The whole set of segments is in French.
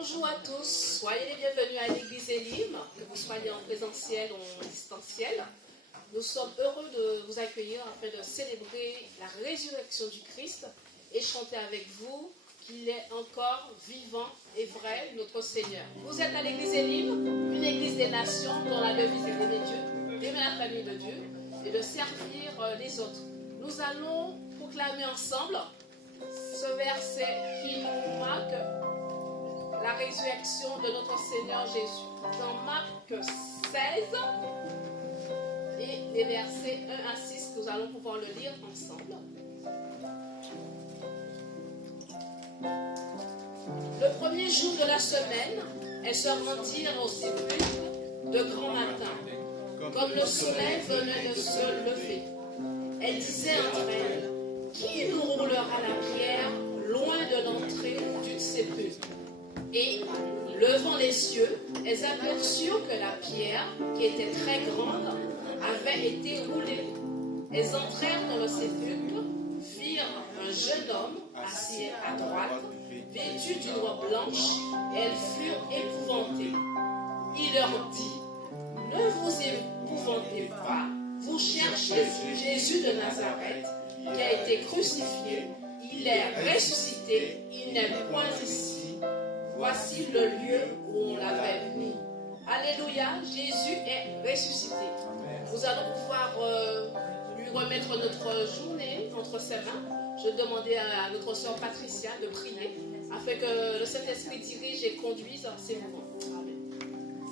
Bonjour à tous, soyez les bienvenus à l'église Elim, que vous soyez en présentiel ou en distanciel. Nous sommes heureux de vous accueillir afin de célébrer la résurrection du Christ et chanter avec vous qu'il est encore vivant et vrai, notre Seigneur. Vous êtes à l'église Elim, une église des nations dont la devise est d'aimer Dieu, d'aimer la famille de Dieu et de servir les autres. Nous allons proclamer ensemble ce verset qui nous marque la résurrection de notre Seigneur Jésus. Dans Marc 16 et les versets 1 à 6, nous allons pouvoir le lire ensemble. Le premier jour de la semaine, elles se rendirent au sépulcre de grand matin, comme le soleil venait de se lever. Elles disaient entre elles: qui nous roulera la pierre loin de l'entrée du sépulcre? Et, levant les yeux, elles aperçurent que la pierre, qui était très grande, avait été roulée. Elles entrèrent dans le sépulcre, virent un jeune homme assis à droite, vêtu d'une robe blanche, et elles furent épouvantées. Il leur dit: ne vous épouvantez pas, vous cherchez Jésus de Nazareth, qui a été crucifié, il est ressuscité, il n'est point ici. Voici le lieu où on l'avait mis. Alléluia, Jésus est ressuscité. Nous allons pouvoir lui remettre notre journée entre ses mains. Je demandais à notre sœur Patricia de prier afin que le Saint-Esprit dirige et conduise ces moments. Amen.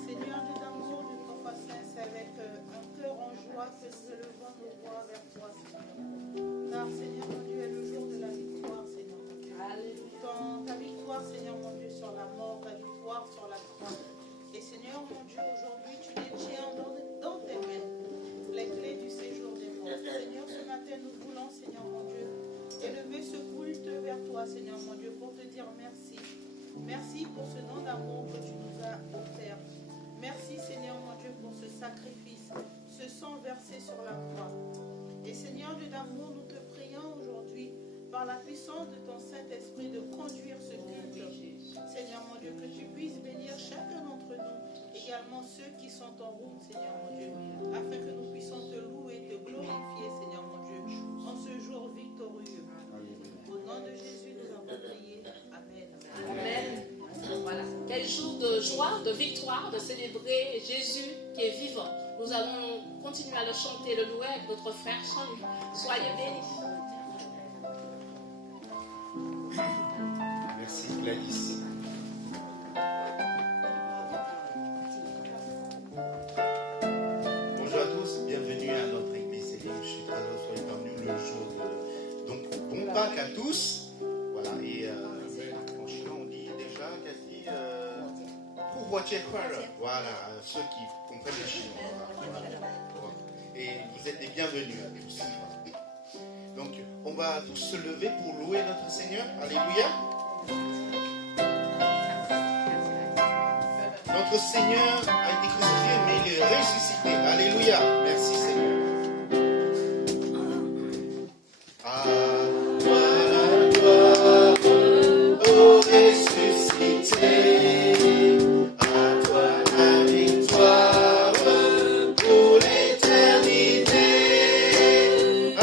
Seigneur Dieu d'amour, de compassion, c'est avec un cœur en joie que nous élevons nos voix vers toi, Seigneur. Car Seigneur mon Dieu est le jour de la victoire, Seigneur mon Dieu. Alléluia. Ta victoire, Seigneur mon Dieu, sur la mort, ta victoire sur la croix. Et Seigneur mon Dieu, aujourd'hui tu détiens dans tes mains les clés du séjour des morts. Seigneur, ce matin nous voulons, Seigneur mon Dieu, élever ce culte vers toi, Seigneur mon Dieu, pour te dire merci. Merci pour ce nom d'amour que tu nous as offert. Merci, Seigneur mon Dieu, pour ce sacrifice, ce sang versé sur la croix. Et Seigneur Dieu d'amour, nous te prions aujourd'hui, par la puissance de ton Saint-Esprit, de conduire ce culte. Seigneur mon Dieu, que tu puisses bénir chacun d'entre nous, également ceux qui sont en route, Seigneur mon Dieu, afin que nous puissions te louer, te glorifier, Seigneur mon Dieu, en ce jour victorieux. Au nom de Jésus, nous avons prié. Amen. Amen. Voilà. Quel jour de joie, de victoire, de célébrer Jésus qui est vivant. Nous allons continuer à le chanter, le louer avec notre frère Jean-Louis. Soyez bénis. Merci Gladys. Bonjour à tous, bienvenue à notre église Elim. Je suis très heureux que soyez parmi nous le jour de... Donc, bon Pâques à tous. Voilà, et en chinois on dit déjà quasi pour voilà, ceux qui comprennent le chinois. Voilà. Et vous êtes les bienvenus à tous. Donc, on va tous se lever pour louer notre Seigneur. Alléluia. Notre Seigneur a été crucifié, mais il est ressuscité. Alléluia. Merci Seigneur. À toi la gloire, ô ressuscité. À toi la victoire pour l'éternité. À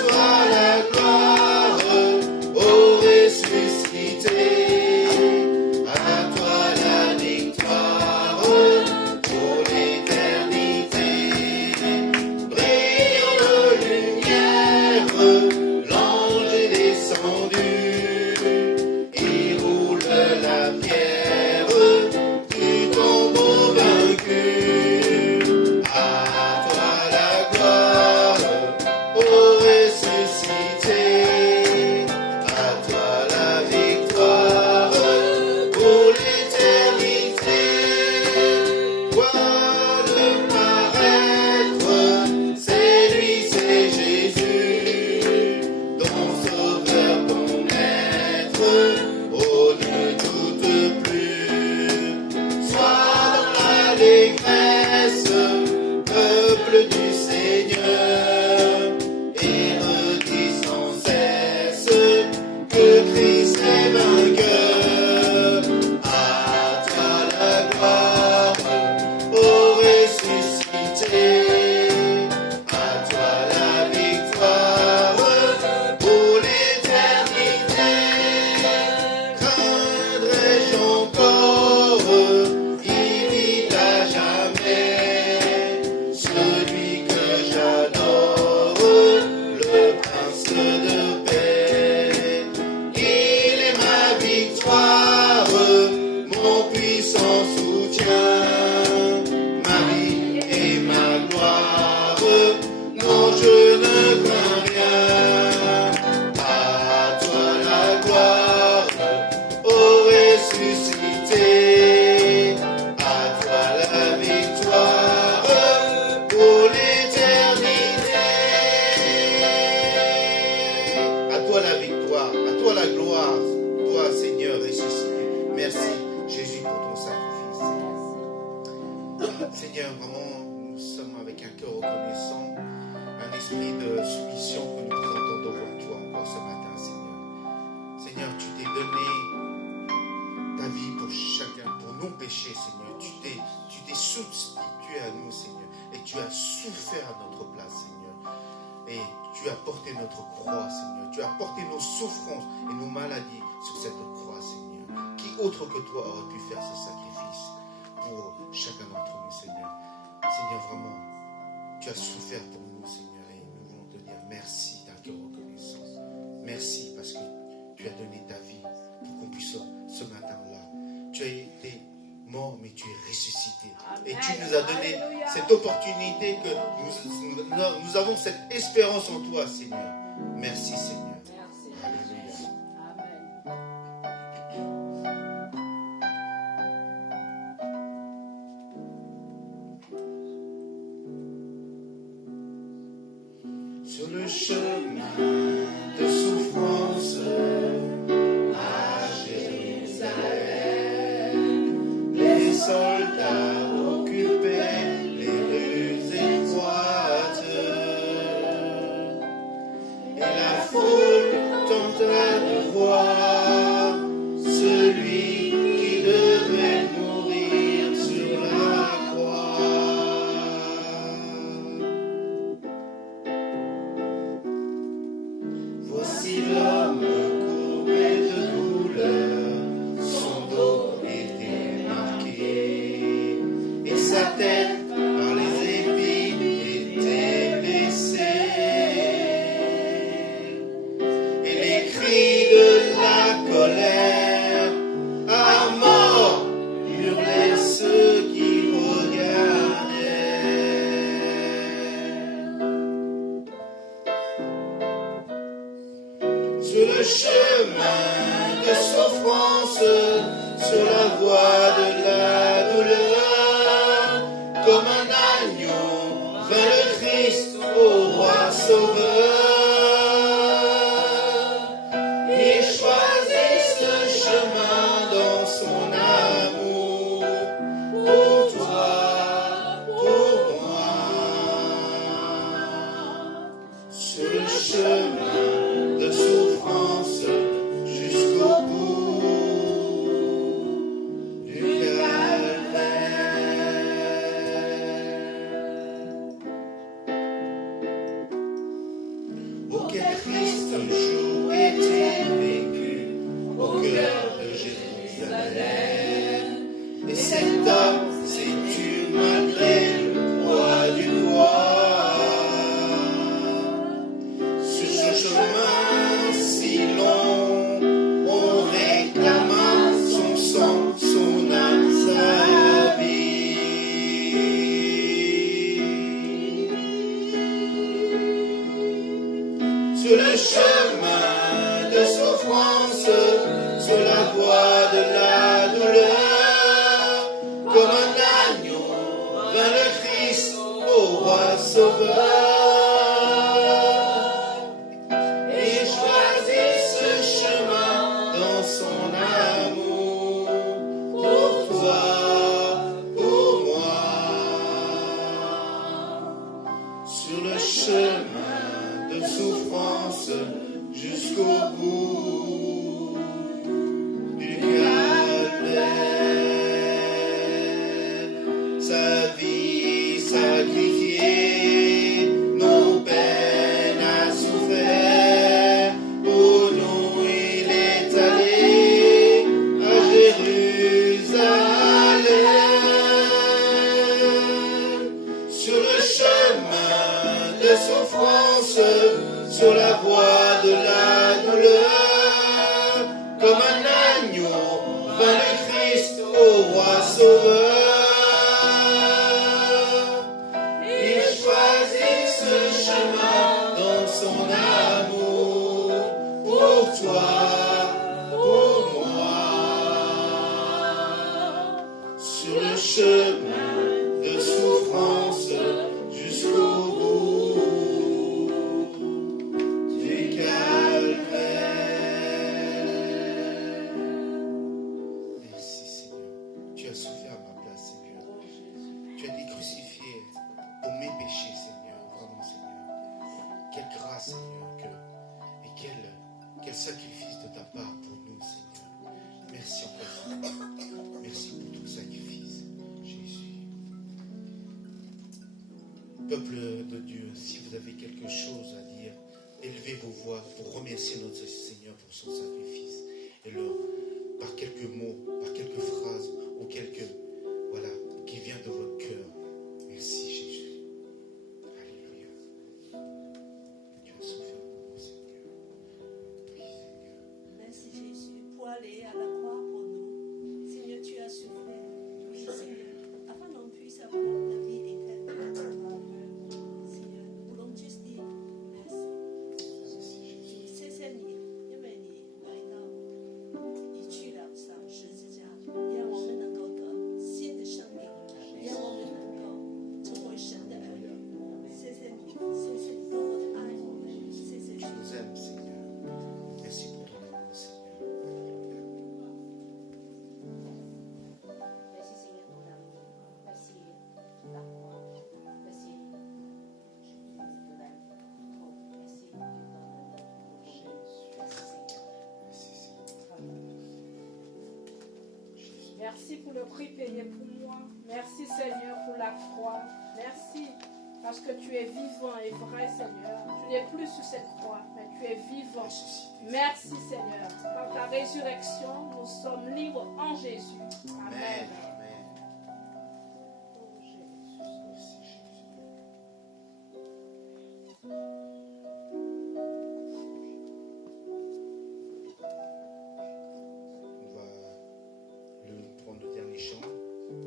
toi la gloire, ô ressuscité. À toi la victoire pour l'éternité. Brillante lumière, l'ange est descendu. Il roule la pierre du tombeau vaincu. À toi la gloire, ô ressuscité. À toi la victoire pour l'éternité. Vois le paraître, c'est lui, c'est Jésus, ton sauveur, ton maître, ô de toute Seigneur, vraiment, nous sommes avec un cœur reconnaissant, un esprit de soumission que nous présentons devant toi encore ce matin, Seigneur. Seigneur, tu t'es donné ta vie pour chacun, pour nos péchés, Seigneur. Tu t'es substitué à nous, Seigneur. Et tu as souffert à notre place, Seigneur. Et tu as porté notre croix, Seigneur. Tu as porté nos souffrances et nos maladies sur cette croix, Seigneur. Qui autre que toi aurait pu faire ce sacrifice pour chacun d'entre nous, Seigneur? Seigneur, vraiment, tu as souffert pour nous, Seigneur. Et nous voulons te dire merci d'un cœur reconnaissant. Merci parce que tu as donné ta vie pour qu'on puisse ce matin-là. Tu as été mort, mais tu es ressuscité. Amen. Et tu nous as donné cette opportunité que nous avons cette espérance en toi, Seigneur. Merci, Seigneur. Merci. Alléluia. Amen. Sur le chemin de souffrance, les soldats occupaient les rues étroites et la foule tenta de voir celui qui devait mourir sur la croix. Voici l'homme courbé de douleur, son dos était marqué et sa tête par les épines était blessée. Et les cris de la colère à mort hurlaient ceux qui regardaient. Sur le chemin de souffrance, sur la voie de la douleur, comme un agneau vint le Christ au roi sauveur. Il choisit ce chemin dans son amour, pour toi, pour moi. Sur le chemin de souffrance jusqu'au bout du calvaire. Oh, quel triste jour était vécu au cœur de Jérusalem. Et cet homme s'est tué malgré le poids du poids. Sur ce chemin si long, on réclama son sang, son âme, sa vie. Sur le chemin de souffrance, sur la voie de la douleur, comme un agneau vint le Christ au roi sauveur. Il choisit ce chemin dans son amour, pour toi, pour moi. Sur le chemin de souffrance jusqu'au bout du calvaire. Sa vie sacrifiée, nos peines a souffert. Pour nous il est allé à Jérusalem. Sur le chemin de souffrance, sur la voie de la douleur, comme un agneau vint le Christ au roi sauveur. Il choisit ce chemin dans son amour, pour toi, pour moi. Sur le chemin de souffrance jusqu'au bout du calvaire. Merci, Seigneur. Tu as souffert à ma place, Seigneur. Tu as été crucifié Peuple de Dieu, si vous avez quelque chose à dire, élevez vos voix pour remercier notre Seigneur pour son sacrifice. Et par quelques mots, par quelques phrases, ou quelques, voilà, qui vient de votre cœur. Merci Jésus. Alléluia. Tu as souffert pour nous, Seigneur. Oui, Seigneur. Merci Jésus pour aller à la croix pour nous. Seigneur, tu as souffert. Oui, Seigneur. Afin qu'on puisse avoir la vie éternelle. Seigneur, nous voulons juste dire merci. C'est Seigneur. 因为你来到，你去了上十字架，让我们能够得新的生命，让我们能够成为神的儿女。谢谢你，谢谢你多么的爱我们，谢谢Tu 你。 nous aimes, Seigneur. Merci pour ton amour, Seigneur. Merci Seigneur pour l'amour, merci la croix, merci Jésus de la trop, merci du don de notre Jésus. Merci Seigneur. Merci, Seigneur. Merci pour le prix payé pour moi. Merci Seigneur pour la croix. Merci parce que tu es vivant et vrai Seigneur. Tu n'es plus sur cette croix, mais tu es vivant. Merci Seigneur. Par ta résurrection, nous sommes libres en Jésus. Amen. Amen. Amen. Oh, Jésus. Merci, Jésus. On va prendre le dernier chant.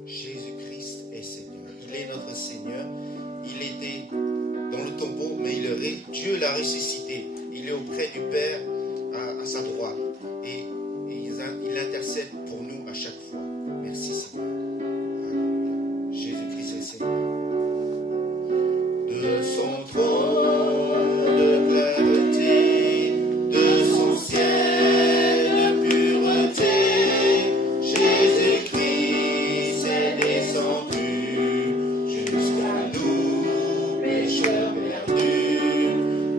Jésus-Christ est Seigneur. Il est notre Seigneur. Il était dans le tombeau, mais Dieu l'a ressuscité. Il est auprès du Père à sa droite. Et il intercède pour nous à chaque fois. Merci Seigneur. Alléluia. Jésus-Christ est Seigneur. De son trône de clarté, de son ciel de pureté, Jésus-Christ est descendu jusqu'à nous, pécheurs perdus.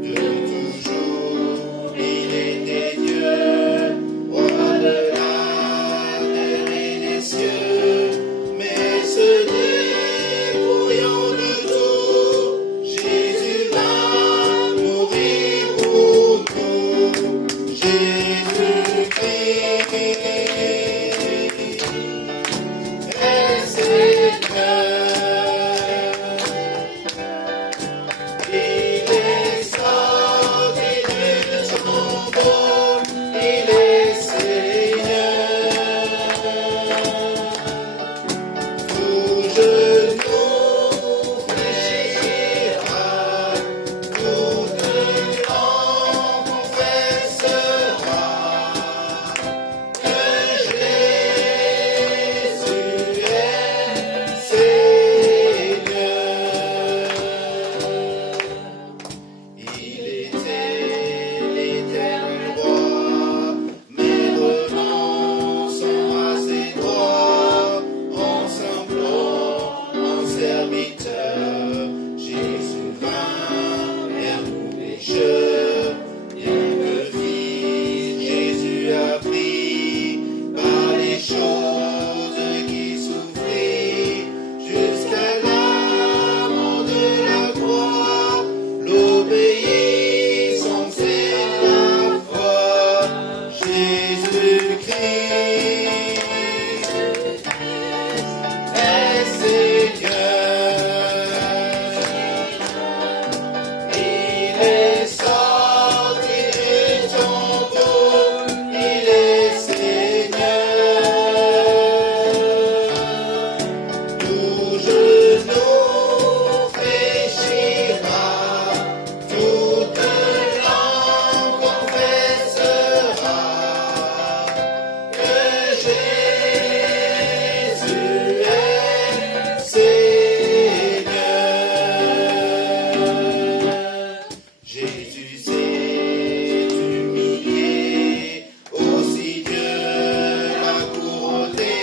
De toujours, il était Dieu, roi de la terre et des cieux, mais ce dépouillant de tout, Jésus va mourir pour nous. Jésus-Christ est Seigneur. Il est sorti du tombeau, il est Seigneur. Tout genou fléchira, toute langue confessera que Jésus est Seigneur. Il était l'éternel roi, mais renonçant à ses droits, en semblant en serviteur, Jésus vint vers nous pécheurs. Bien que fils, Jésus a pris par les choses qui souffrit, jusqu'à la mort de la croix, l'obéissance et la foi. Jésus-Christ est Seigneur. Il est sorti du tombeau, il est Seigneur. Tout genou fléchira, toute langue confessera que Jésus est Seigneur. Jésus s'est humilié, aussi Dieu l'a couronné,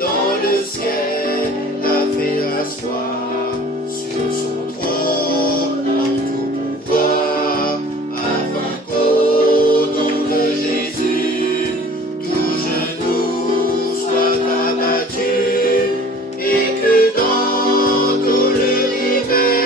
dans le ciel l'a fait asseoir sur son trône en tout pouvoir, afin qu'au nom de Jésus, tout genou soit abattu, et que dans tout l'univers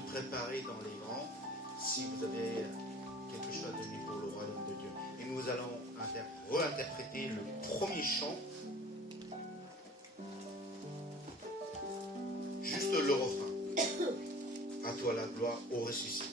préparer dans les rangs si vous avez quelque chose à donner pour le royaume de Dieu. Et nous allons réinterpréter le premier chant, juste le refrain. À toi la gloire, ô ressuscité.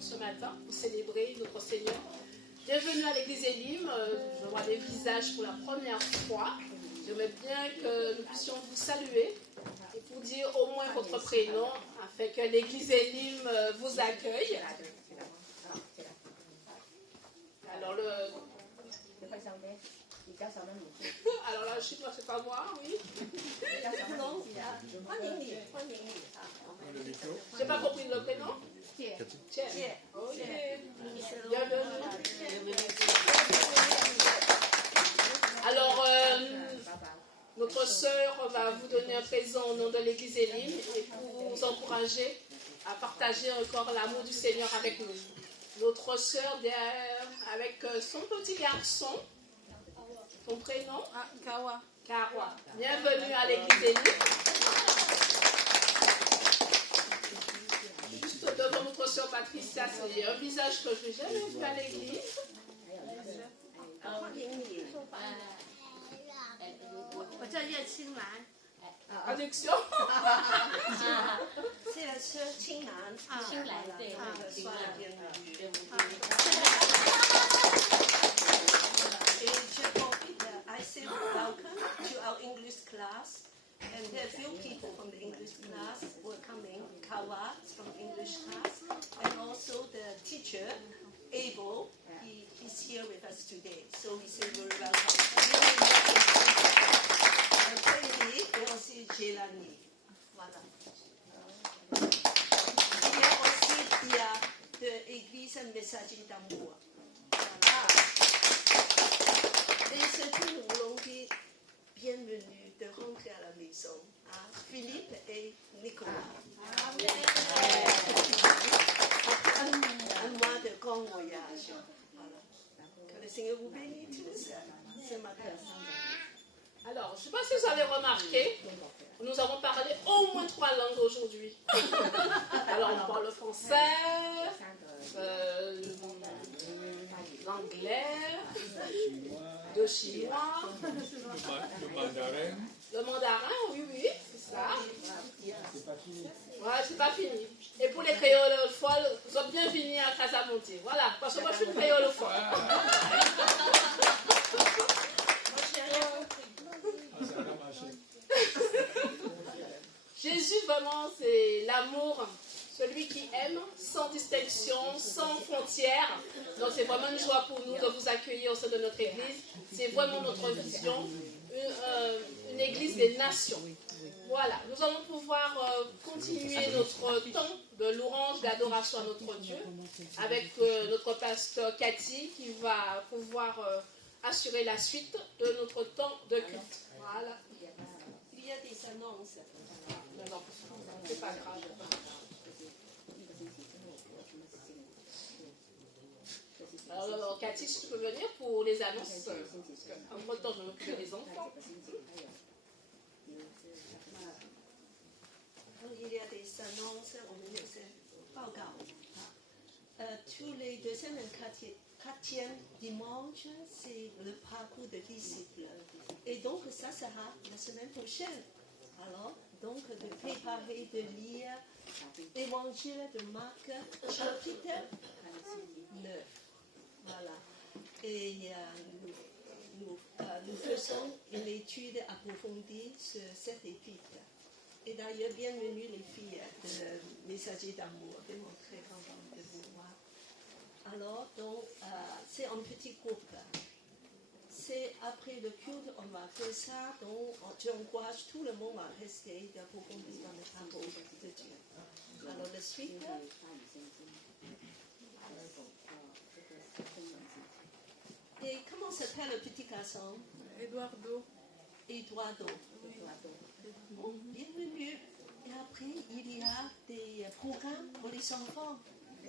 Ce matin pour célébrer notre Seigneur. Bienvenue à l'église Elim. Je vois des visages pour la première fois. J'aimerais bien que nous puissions vous saluer et vous dire au moins votre prénom afin que l'église Elim vous accueille. Alors là, je sais pas, c'est pas moi, oui. J'ai pas compris le prénom. Okay. Alors, notre sœur va vous donner un présent au nom de l'église Elim et pour vous encourager à partager encore l'amour du Seigneur avec nous. Notre sœur avec son petit garçon, son prénom Kawa. Bienvenue à l'église Elim. Devant notre sœur Patricia, c'est un visage que je n'ai jamais vu à l'église. Traduction. C'est la sœur Qingnan. I say welcome to our English class. And there are few people from the English class who are coming. Kawa from English class, and also the teacher, Abel. He's here with us today, so we say very welcome. And finally, et aussi Jelani. Voilà. Il y a de l'église un message d'amour. Voilà. Et surtout, nous voulons dire bienvenue de rentrer à la maison à Philippe et Nicolas. Un mois de grand voyage. Voilà. Que le Seigneur vous bénisse tous ce matin. Alors, je ne sais pas si vous avez remarqué, nous avons parlé au moins 3 langues aujourd'hui. Alors, on parle le français, l'anglais, le chinois, le mandarin, oui, c'est ça. Voilà, c'est pas fini. Et pour les créoles folles, vous êtes bienvenus à Casamonte. Voilà, parce que moi je suis une créole folle. Jésus, vraiment, c'est l'amour, celui qui aime sans distinction, sans frontières. Donc c'est vraiment une joie pour nous de vous accueillir au sein de notre église. C'est vraiment notre vision, une église des nations. Voilà, nous allons pouvoir continuer notre temps de louange, d'adoration à notre Dieu avec notre pasteur Cathy qui va pouvoir assurer la suite de notre temps de culte. Voilà. annonce. Non, non, c'est pas grave. Alors, Cathy, tu peux venir pour les annonces. En même temps, je m'occupe des enfants. Donc, il y a des annonces, on met des tous les deuxième et quatrième dimanche, c'est le parcours de disciples. Et donc, ça sera la semaine prochaine. Alors, donc, de préparer, de lire l'Évangile de Marc, chapitre 9. Voilà. Et nous faisons une étude approfondie sur cette épître. Et d'ailleurs, bienvenue les filles de Messager d'amour. Vraiment très contente de vous voir. Alors, donc, c'est un petit groupe. C'est après le culte, on va faire ça. Donc, j'encourage tout le monde à rester d'approfondir dans le parole de Dieu. Alors, la suite. Et comment s'appelle le petit garçon? Eduardo. Eduardo. Bon, bienvenue. Et après, il y a des programmes pour les enfants.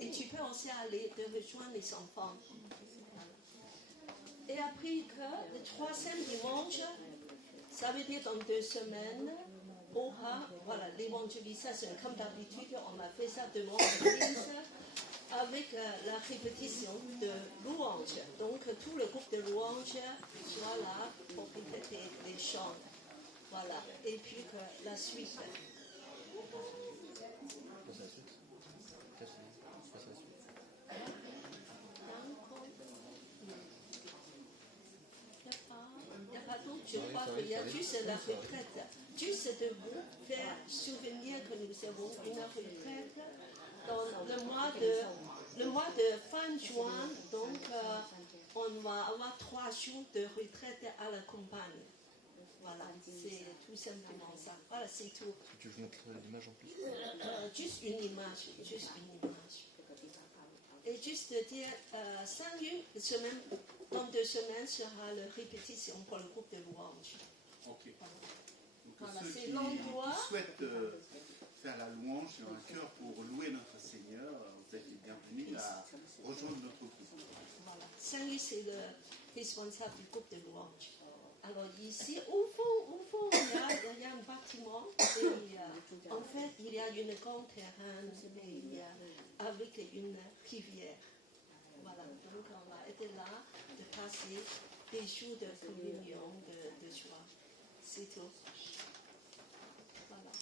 Et tu peux aussi aller de rejoindre les enfants. Et après que le troisième dimanche, ça veut dire dans 2 semaines, aura voilà, l'évangélisation. Comme d'habitude, on a fait ça devant l'église avec la répétition de louanges. Donc tout le groupe de louanges soit là pour répéter les chants. Voilà. Et puis que la suite. Je crois qu'il y a juste la retraite. Juste de vous faire souvenir que nous avons une retraite dans le mois de fin juin. Donc, on va avoir 3 jours de retraite à la campagne. Voilà, c'est tout simplement ça. Voilà, c'est tout. Tu veux montrer l'image en plus? Juste une image. Et juste dire, 5 semaines, dans 2 semaines sera la répétition pour le groupe de louanges. Ok. Voilà, Ceux c'est qui l'endroit. souhaitent faire la louange sur un cœur pour louer notre Seigneur, vous êtes les bienvenus à rejoindre notre groupe. Voilà. Saint-Louis, c'est le responsable du groupe de louanges. Alors ici, au fond, il y a un bâtiment et en fait, il y a une grande terrain avec une rivière. Voilà, donc on va être là de passer des jours de communion, de joie. C'est tout. Voilà.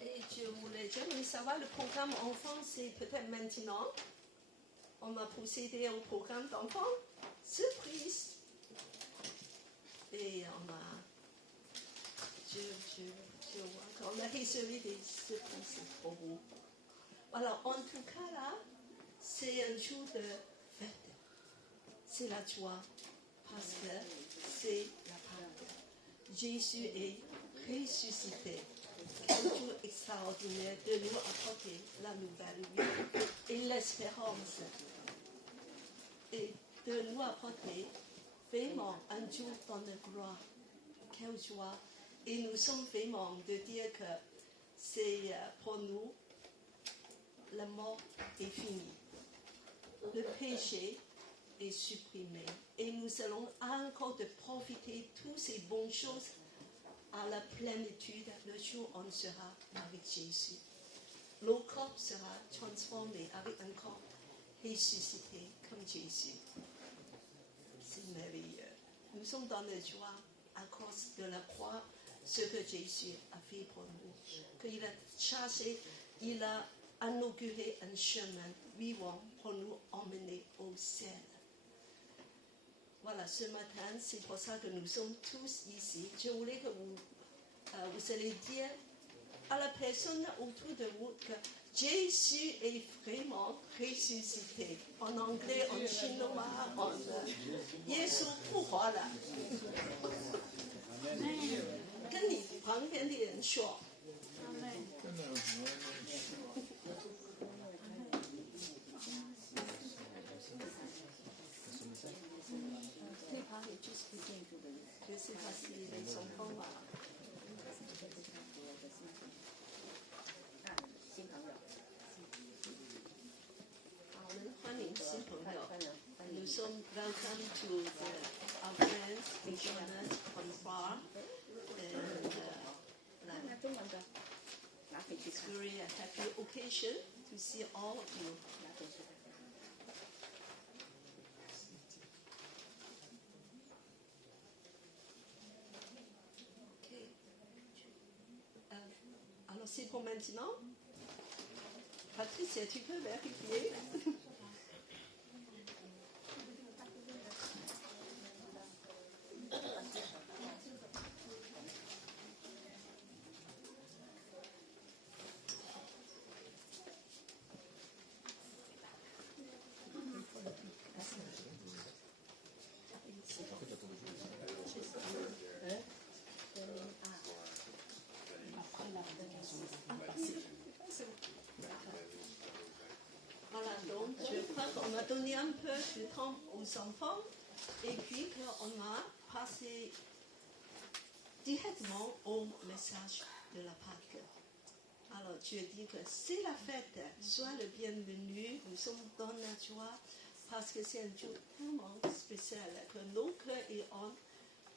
Et j'aimerais savoir, le programme enfant, c'est peut-être maintenant. On va procéder au programme d'enfant. Surprise! Et on va... Je vois qu'on a réservé des surprises pour vous. Alors, en tout cas, là, c'est un jour de fête. C'est la joie, parce que c'est la Pâque. Jésus est ressuscité. Un jour extraordinaire de nous apporter la nouvelle vie et l'espérance. Et de nous apporter vraiment un jour dans la gloire. Quelle joie! Et nous sommes vraiment de dire que c'est pour nous, la mort est finie. Le péché est supprimé. Et nous allons encore de profiter de toutes ces bonnes choses à la plénitude le jour où on sera avec Jésus. Le corps sera transformé avec un corps ressuscité comme Jésus. C'est merveilleux. Nous sommes dans la joie à cause de la croix, ce que Jésus a fait pour nous. Qu'il a chassé, il a inauguré un chemin vivant pour nous emmener au ciel. Voilà, ce matin, c'est pour ça que nous sommes tous ici. Je voulais que vous allez dire à la personne autour de vous que Jésus est vraiment ressuscité. En anglais, en chinois, en Jésus复活了。跟你旁边的人说。welcome to our friends who join us from far. It's very a happy occasion to see all of you. Okay. Alors c'est pour maintenant. Patricia, tu peux vérifier? Voilà, donc je crois qu'on a donné un peu de temps aux enfants et puis qu'on a passé directement au message de la Pâque. Alors Dieu dit que c'est la fête, sois le bienvenu, nous sommes dans la joie parce que c'est un jour tellement spécial que nos cœurs sont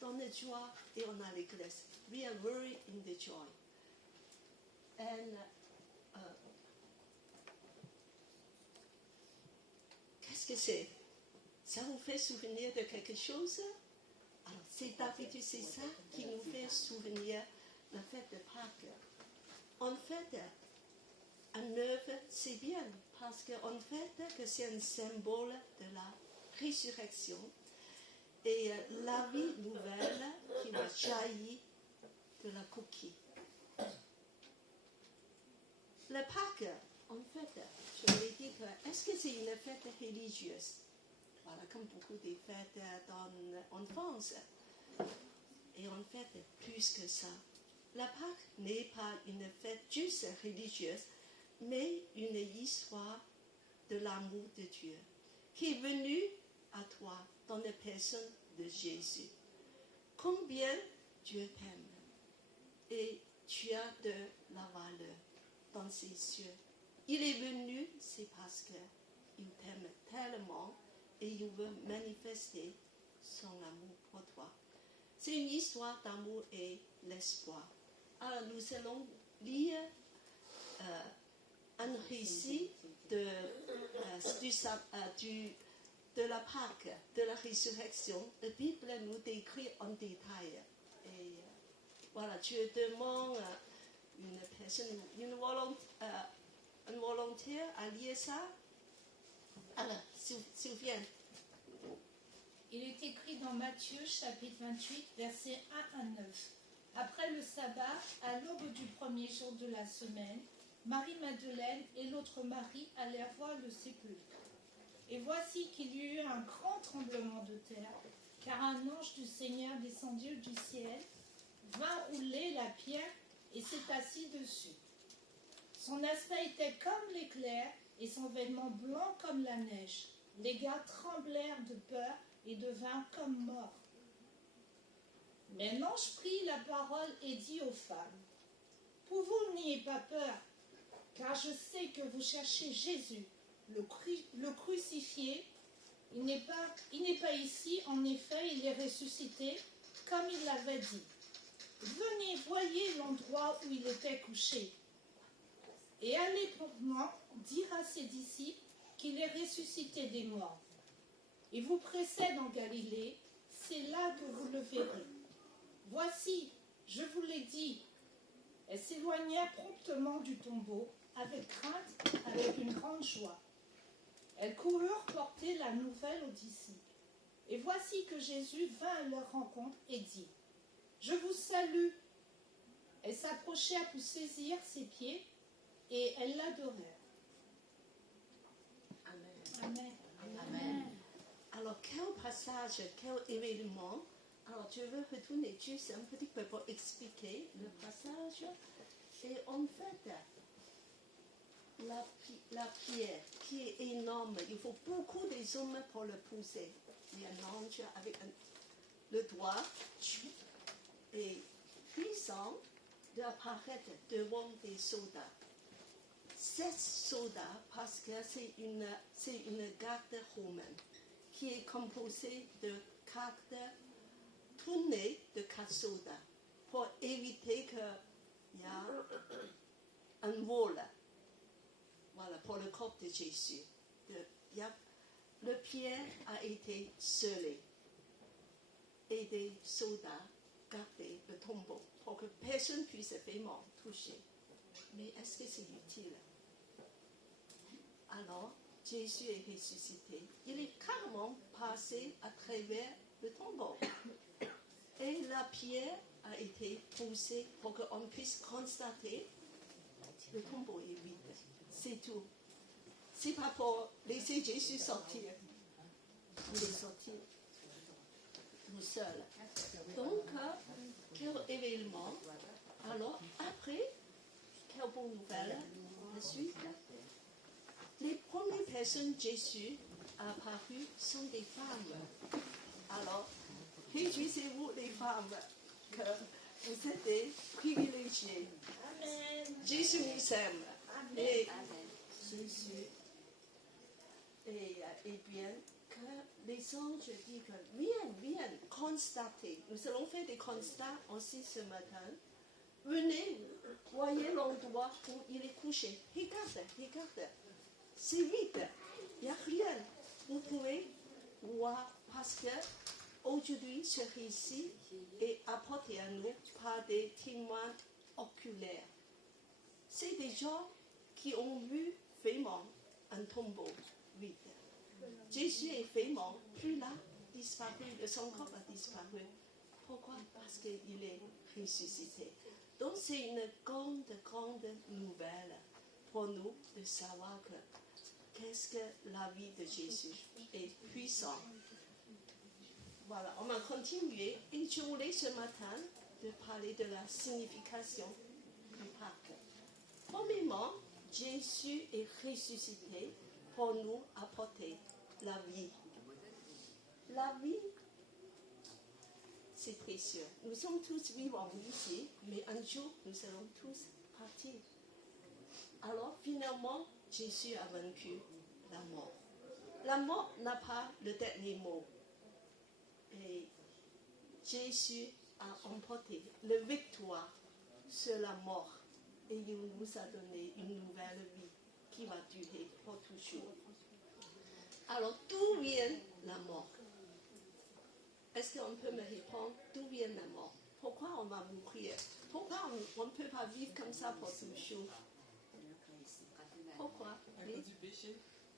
dans la joie et on a l'église. We are very in the joy. And qu'est-ce que c'est? Ça vous fait souvenir de quelque chose? Alors, c'est d'habitude, c'est ça qui nous fait souvenir de la fête de Pâques. En fait, un œuf, c'est bien, parce qu'en fait, que c'est un symbole de la résurrection et la vie nouvelle qui va jaillir de la coquille. Le Pâques, en fait, je l'ai dit que, est-ce que c'est une fête religieuse? Voilà, comme beaucoup des fêtes en France. Et en fait, plus que ça. La Pâques n'est pas une fête juste religieuse, mais une histoire de l'amour de Dieu, qui est venu à toi dans la personne de Jésus. Combien Dieu t'aime et tu as de la valeur dans ses yeux. Il est venu, c'est parce qu'il t'aime tellement et il veut manifester son amour pour toi. C'est une histoire d'amour et l'espoir. Alors nous allons lire un récit de la Pâque, de la résurrection. La Bible nous décrit en détail. Et voilà, Dieu demande une personne, un volontaire à lire ça. Alors, Sylviane. Il est écrit dans Matthieu chapitre 28, versets 1 à 9. Après le sabbat, à l'aube du premier jour de la semaine, Marie-Madeleine et l'autre Marie allèrent voir le sépulcre. Et voici qu'il y eut un grand tremblement de terre, car un ange du Seigneur descendu du ciel vint rouler la pierre et s'est assis dessus. Son aspect était comme l'éclair et son vêtement blanc comme la neige. Les gars tremblèrent de peur et devinrent comme morts. Mais l'ange prit la parole et dit aux femmes, « Pour vous, n'ayez pas peur, car je sais que vous cherchez Jésus, le crucifié. Il n'est pas ici, en effet, il est ressuscité, comme il l'avait dit. Venez, voyez l'endroit où il était couché. Et allez promptement dire à ses disciples qu'il est ressuscité des morts. Il vous précède en Galilée, c'est là que vous le verrez. Voici, je vous l'ai dit. » Elles s'éloignèrent promptement du tombeau, avec crainte, avec une grande joie. Elles coururent porter la nouvelle aux disciples. Et voici que Jésus vint à leur rencontre et dit, « Je vous salue. » Elles s'approchèrent pour saisir ses pieds et elles l'adorèrent. Amen. Amen. Amen. Alors, quel passage, quel événement. Alors, je veux retourner juste un petit peu pour expliquer le passage. Et en fait, la pierre qui est énorme, il faut beaucoup des hommes pour le pousser. Il y a un ange avec le doigt et puissant d'apparaître devant des soldats. 7 soldats, parce que c'est une garde romaine qui est composé de 4 tournées de 4 soldats pour éviter qu'il y a un vol. Voilà, pour le corps de Jésus. Le pierre a été scellé et des soldats gardaient le tombeau pour que personne puisse vraiment toucher. Mais est-ce que c'est utile? Alors, Jésus est ressuscité. Il est carrément passé à travers le tombeau. Et la pierre a été poussée pour qu'on puisse constater que le tombeau est vide. C'est tout. C'est pas pour laisser Jésus sortir. Il est sorti tout seul. Donc, quel événement? Alors, après, quelle bonne nouvelle? La suite. Les premières personnes Jésus a apparu sont des femmes. Alors, réjouissez-vous les femmes que vous êtes des privilégiés. Amen. Jésus vous aime. Et Jésus et bien que les anges disent que viens constater. Nous allons faire des constats aussi ce matin. Venez, voyez l'endroit où il est couché. Regarde. C'est vide. Il n'y a rien. Vous pouvez voir parce que aujourd'hui, ce récit est apporté à nous par des témoins oculaires. C'est des gens qui ont vu vraiment un tombeau vide. Jésus est vraiment plus là, disparu, son corps a disparu. Pourquoi? Parce qu'il est ressuscité. Donc c'est une grande nouvelle pour nous de savoir que qu'est-ce que la vie de Jésus est puissante. Voilà, on va continuer. Et je voulais ce matin de parler de la signification du Pâques. Premièrement, Jésus est ressuscité pour nous apporter la vie. La vie, c'est précieux. Nous sommes tous vivants ici, mais un jour, nous allons tous partir. Alors, finalement, Jésus a vaincu la mort. La mort n'a pas le dernier mot. Et Jésus a emporté la victoire sur la mort. Et il nous a donné une nouvelle vie qui va durer pour toujours. Alors, d'où vient la mort? Est-ce qu'on peut me répondre d'où vient la mort? Pourquoi on va mourir? Pourquoi on ne peut pas vivre comme ça pour toujours? Pourquoi? Oui?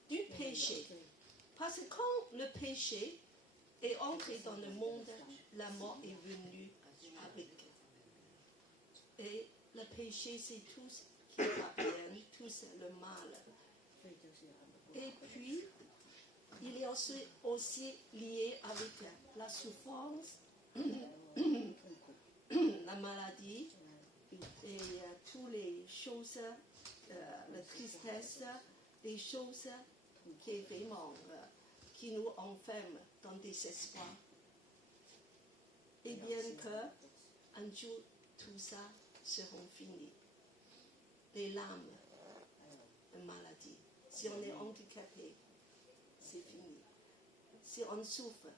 Du péché. Parce que quand le péché est entré dans le monde, la mort est venue avec. Et le péché, c'est tout ce qui va bien, tout le mal. Et puis, il est aussi lié avec la souffrance, la maladie et toutes les choses, la tristesse, les choses qui vraiment qui nous enferment dans des espoirs. Et bien que un jour tout ça seront finis. Les larmes, la maladie. Si on est handicapé, c'est fini. Si on souffre,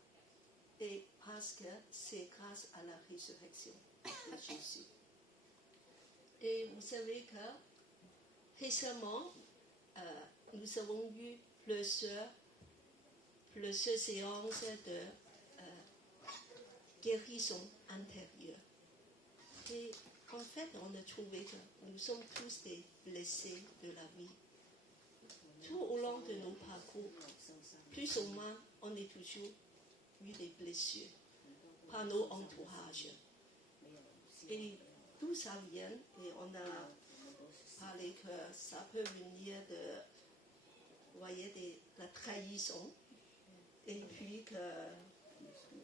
et parce que c'est grâce à la résurrection de Jésus. Et vous savez que récemment, nous avons eu plusieurs séances de guérison intérieure. Et en fait, on a trouvé que nous sommes tous des blessés de la vie. Tout au long de nos parcours, plus ou moins, on est toujours eu des blessures par nos entourages. Et d'où ça vient, et on a parlé que ça peut venir de, vous voyez, de la trahison, et puis que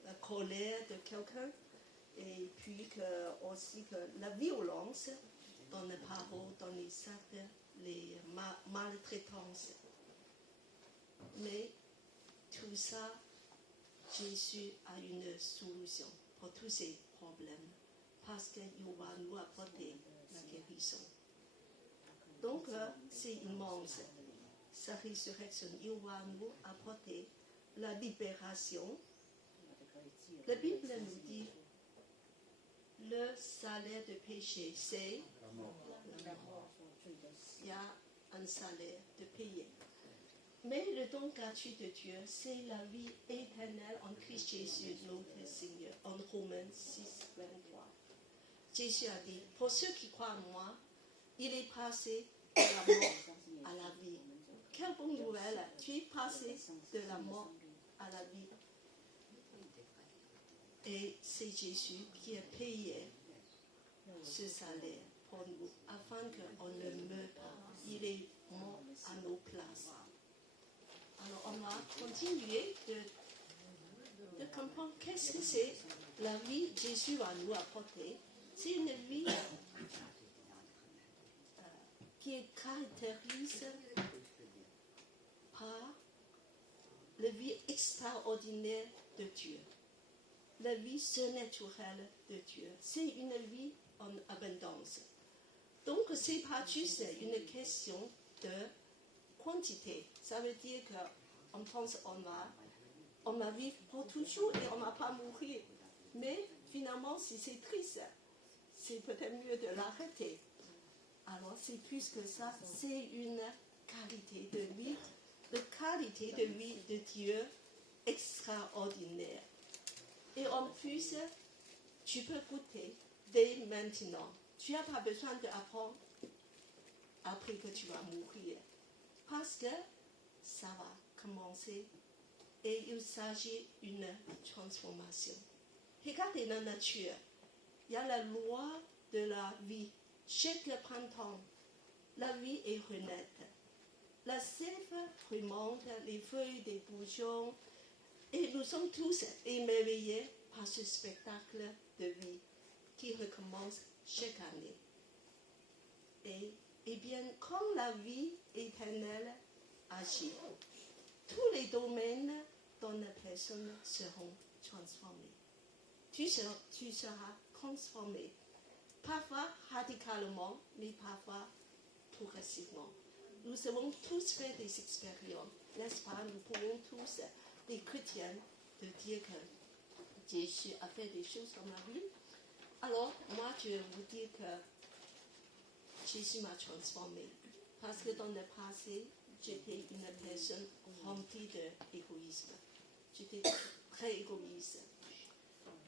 la colère de quelqu'un, et puis que, aussi que la violence dans les paroles, dans les actes, les maltraitances. Mais tout ça, Jésus a une solution pour tous ces problèmes, parce qu'il va nous apporter la guérison. Donc, c'est immense, sa résurrection. Il va nous apporter la libération. La Bible nous dit, le salaire de péché, c'est la mort. Il y a un salaire de payer. Mais le don gratuit de Dieu, c'est la vie éternelle en Christ Jésus, notre Seigneur. En Romains 6, 23. Jésus a dit, pour ceux qui croient en moi, il est passé de la mort à la vie. Quelle bonne nouvelle! Tu es passé de la mort à la vie. Et c'est Jésus qui a payé ce salaire pour nous, afin qu'on ne meure pas. Il est mort à nos places. Alors on va continuer de comprendre qu'est-ce que c'est la vie que Jésus va nous apporter. C'est une vie qui est caractérisée par la vie extraordinaire de Dieu, la vie surnaturelle de Dieu. C'est une vie en abondance. Donc, ce n'est pas juste une question de quantité. Ça veut dire qu'on pense on va vivre pour toujours et on ne va pas mourir. Mais finalement, si c'est triste, c'est peut-être mieux de l'arrêter. Alors, c'est plus que ça, c'est une qualité de vie, de Dieu extraordinaire. Et en plus, tu peux goûter dès maintenant. Tu n'as pas besoin d'apprendre après que tu vas mourir. Parce que ça va commencer et il s'agit d'une transformation. Regardez la nature. Il y a la loi de la vie. Chaque printemps, la vie est renaître. La sève remonte, les feuilles des bourgeons, et nous sommes tous émerveillés par ce spectacle de vie qui recommence chaque année. Et bien, quand la vie éternelle agit, tous les domaines dans la personne seront transformés. Tu seras transformé, parfois radicalement, mais parfois progressivement. Nous avons tous fait des expériences, n'est-ce pas? Nous pouvons tous, les chrétiens, de dire que Jésus a fait des choses dans ma vie. Alors, moi, je vais vous dire que Jésus m'a transformé. Parce que dans le passé, j'étais une personne remplie d'égoïsme. J'étais très égoïste.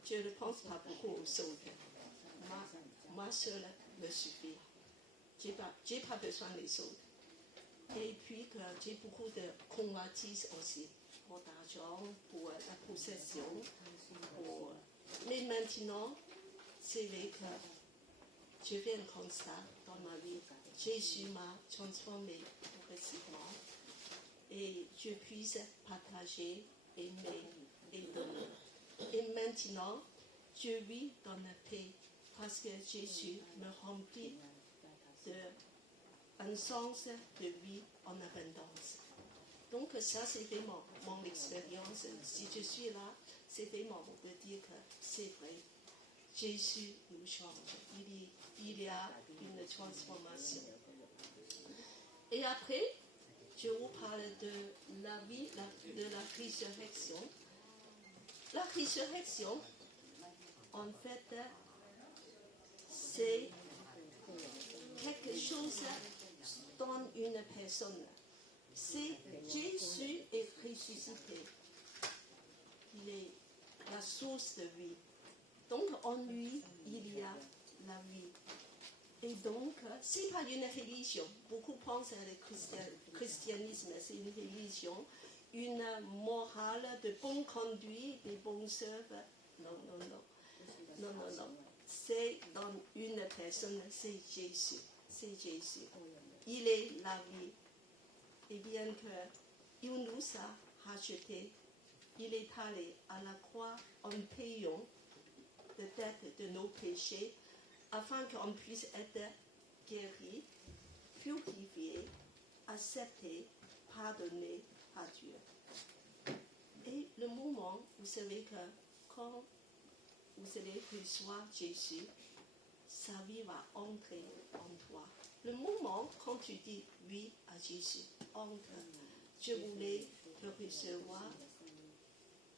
Je ne pense pas beaucoup aux autres. Moi seule me suffit. Je n'ai pas besoin des autres. Et puis que j'ai beaucoup de convoitises aussi, pour l'argent, pour la possession. Mais maintenant, c'est vrai que je fais un constat dans ma vie. Jésus m'a transformé progressivement et je puisse partager, aimer et donner. Et maintenant, je vis dans la paix parce que Jésus me remplit d'un sens de vie en abondance. Donc ça, c'est vraiment mon expérience. Si je suis là, c'est vraiment de dire que c'est vrai. Jésus nous change. Il y a une transformation. Et après, je vous parle de la vie, de la résurrection. La résurrection, en fait, c'est quelque chose dans une personne. C'est Jésus est ressuscité. Il est la source de vie. Donc en lui, il y a la vie. Et donc, ce n'est pas une religion. Beaucoup pensent à le christianisme, c'est une religion, une morale de bonne conduite, des bonnes œuvres. Non. C'est dans une personne, c'est Jésus. C'est Jésus. Il est la vie. Et bien qu'il nous a rachetés, il est allé à la croix en payant la dette de nos péchés, afin qu'on puisse être guéri, purifié, accepté, pardonné par Dieu. Et le moment, vous savez que quand vous allez recevoir Jésus, sa vie va entrer en toi. Le moment quand tu dis oui à Jésus, entre, je voulais te recevoir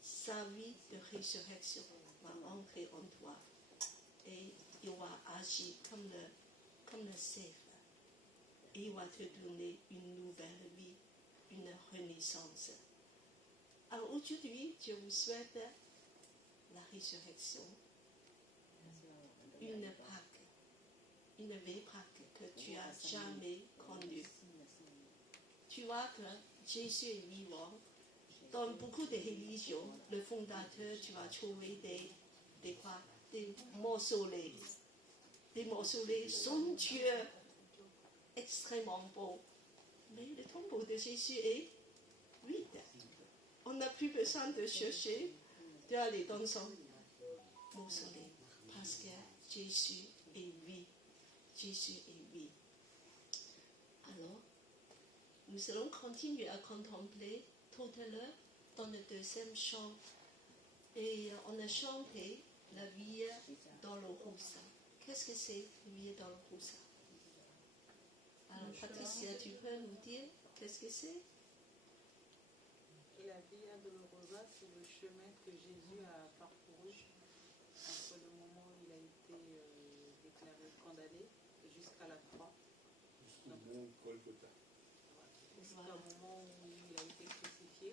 sa vie de résurrection va entrer en toi et il va agir comme le Seigneur. Et il va te donner une nouvelle vie, une renaissance. Alors aujourd'hui, je vous souhaite la résurrection, une Pâque, une vraie Pâque que tu n'as jamais connue. Tu vois que Jésus est vivant. Dans beaucoup de religions, le fondateur, tu vas trouver des mausolées. Des mausolées somptueux, extrêmement beaux. Mais le tombeau de Jésus est vide. On n'a plus besoin de chercher, d'aller dans son mausolée. Parce que Jésus est vie. Jésus est vie. Alors, nous allons continuer à contempler tout à l'heure dans le deuxième chant. Et on a chanté la vie dans le rosa. Qu'est-ce que c'est, la vie dans le rosa? Alors, Patricia, tu peux nous dire qu'est-ce que c'est? La Via Dolorosa, c'est le chemin que Jésus a parcouru entre le moment où il a été déclaré condamné jusqu'à la croix. Jusqu'au moment où il a été crucifié.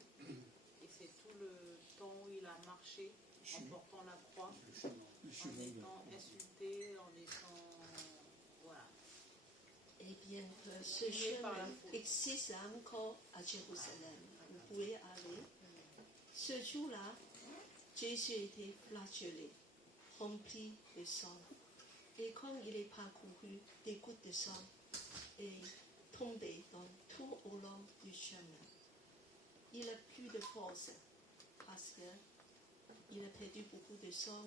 Et c'est tout le temps où il a marché en portant la croix, en étant insulté, en étant... Voilà. Eh bien, ce chemin existe encore à Jérusalem. Vous pouvez aller. Ce jour-là, Jésus était flagellé, rempli de sang. Et quand il est parcouru, des gouttes de sang est tombé dans tout au long du chemin. Il n'a plus de force parce qu'il a perdu beaucoup de sang.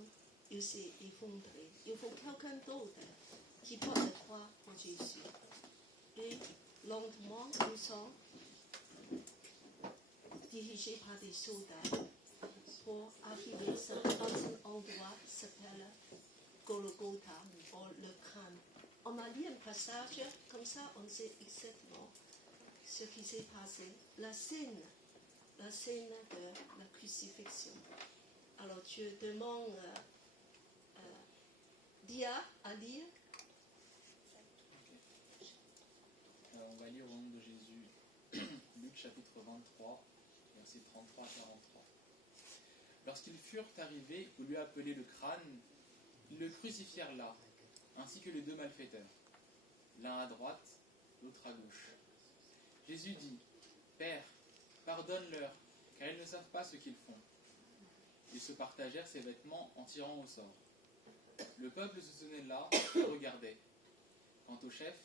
Il s'est effondré. Il faut quelqu'un d'autre qui porte la croix pour Jésus. Et lentement, ils sont dirigés par des soldats pour arriver dans un endroit qui s'appelle Golgotha, ou le crâne. On a lu un passage, comme ça on sait exactement ce qui s'est passé. La scène de la crucifixion. Alors tu demandes Dia à lire. On va lire au nom de Jésus, Luc chapitre 23, versets 33 à 43. Lorsqu'ils furent arrivés où lui appelait le crâne, ils le crucifièrent là, ainsi que les deux malfaiteurs, l'un à droite, l'autre à gauche. Jésus dit, « Père, pardonne-leur, car ils ne savent pas ce qu'ils font. » Ils se partagèrent ses vêtements en tirant au sort. Le peuple se tenait là et regardait. Quant au chef,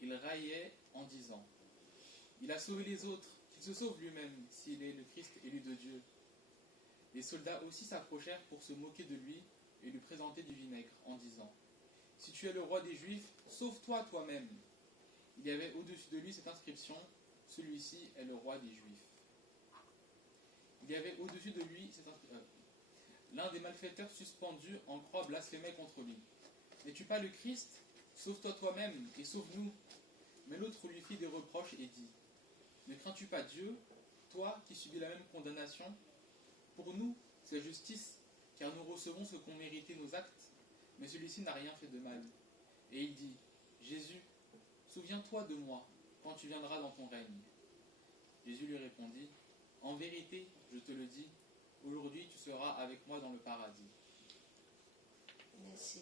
il raillait en disant, « Il a sauvé les autres, qu'il se sauve lui-même, s'il est le Christ élu de Dieu. » Les soldats aussi s'approchèrent pour se moquer de lui et lui présenter du vinaigre, en disant, « Si tu es le roi des Juifs, sauve-toi toi-même. » Il y avait au-dessus de lui cette inscription, « Celui-ci est le roi des Juifs. » Il y avait au-dessus de lui l'un des malfaiteurs suspendus en croix blasphémait contre lui. « N'es-tu pas le Christ? Sauve-toi toi-même et sauve-nous. » Mais l'autre lui fit des reproches et dit, « Ne crains-tu pas Dieu, toi qui subis la même condamnation? Pour nous, c'est justice, car nous recevons ce qu'ont mérité nos actes, mais celui-ci n'a rien fait de mal. » Et il dit, « Jésus, souviens-toi de moi quand tu viendras dans ton règne. » Jésus lui répondit, « En vérité, je te le dis, aujourd'hui tu seras avec moi dans le paradis. » Merci.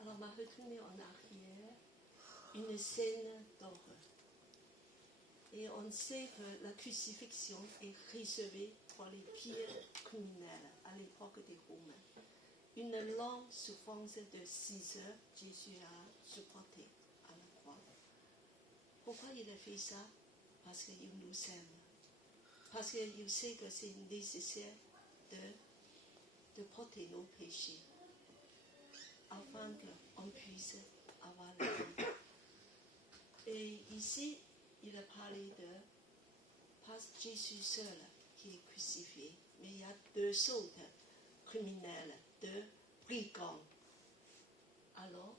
Alors on va retourner en arrière, une scène d'horreur. Et on sait que la crucifixion est réservée pour les pires criminels à l'époque des Romains. Une longue souffrance de 6 heures, Jésus a supporté à la croix. Pourquoi il a fait ça? Parce qu'il nous aime. Parce qu'il sait que c'est nécessaire de porter nos péchés afin qu'on puisse avoir la vie. Et ici, il a parlé de pas Jésus seul qui est crucifié, mais il y a 2 autres criminels, 2 brigands. Alors,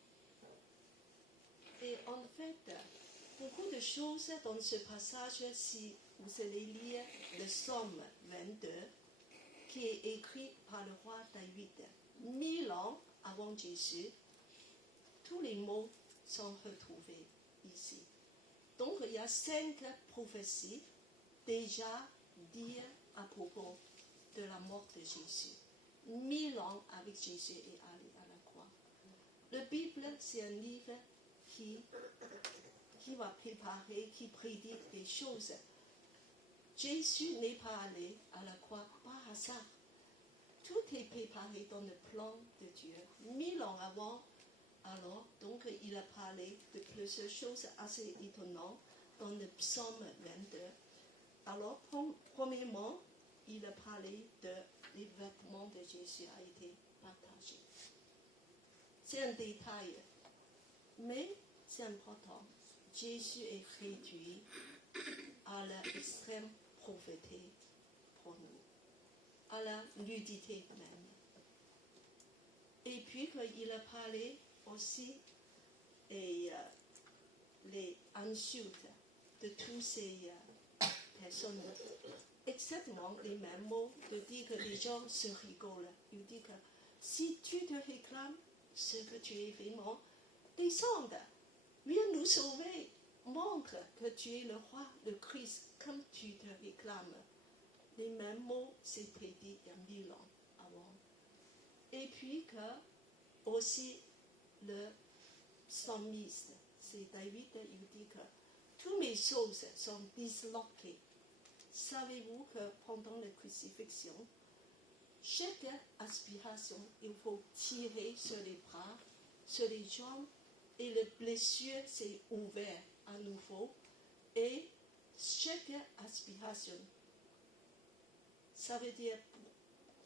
et en fait, beaucoup de choses dans ce passage, si vous allez lire le Psaume 22, qui est écrit par le roi David, 1000 ans avant Jésus. Tous les mots sont retrouvés ici. Donc il y a 5 prophéties déjà dites à propos de la mort de Jésus. 1000 ans avec Jésus est allé à la croix. La Bible, c'est un livre qui va préparer, qui prédit des choses. Jésus n'est pas allé à la croix par hasard. Tout est préparé dans le plan de Dieu. 1000 ans avant, alors, donc, il a parlé de plusieurs choses assez étonnantes dans le psaume 22. Alors, premièrement, il a parlé des vêtements de Jésus a été partagés. C'est un détail, mais c'est important. Jésus est réduit à l'extrême pauvreté pour nous, à la nudité même. Et puis, il a parlé aussi les insultes de tous ces personnes. Exactement les mêmes mots de dire que les gens se rigolent. Il dit que si tu te réclames ce que tu es vraiment, descende, viens nous sauver, montre que tu es le roi, le Christ, comme tu te réclames. Les mêmes mots, c'est prédit il y a 1000 ans avant. Et puis que aussi le psalmiste, c'est David, il dit que toutes mes choses sont disloquées. Savez-vous que pendant la crucifixion, chaque aspiration, il faut tirer sur les bras, sur les jambes, et la blessure s'est ouverte à nouveau. Et chaque aspiration, ça veut dire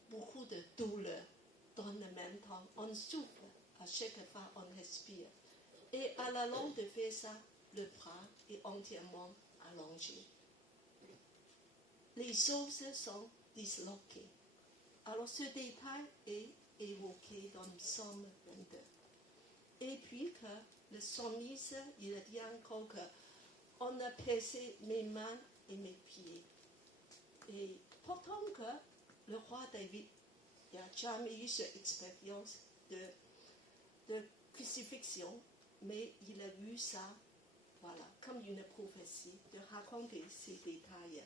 beaucoup de douleur dans le même temps. On souffre à chaque fois on respire. Et à la longue de faire ça, le bras est entièrement allongé. Les os sont disloqués. Alors ce détail est évoqué dans le psaume 22. Et puis que le psalmiste, il a dit encore que on a percé mes mains et mes pieds. Et pourtant que le roi David n'a jamais eu cette expérience de crucifixion, mais il a vu ça, voilà, comme une prophétie, de raconter ces détails.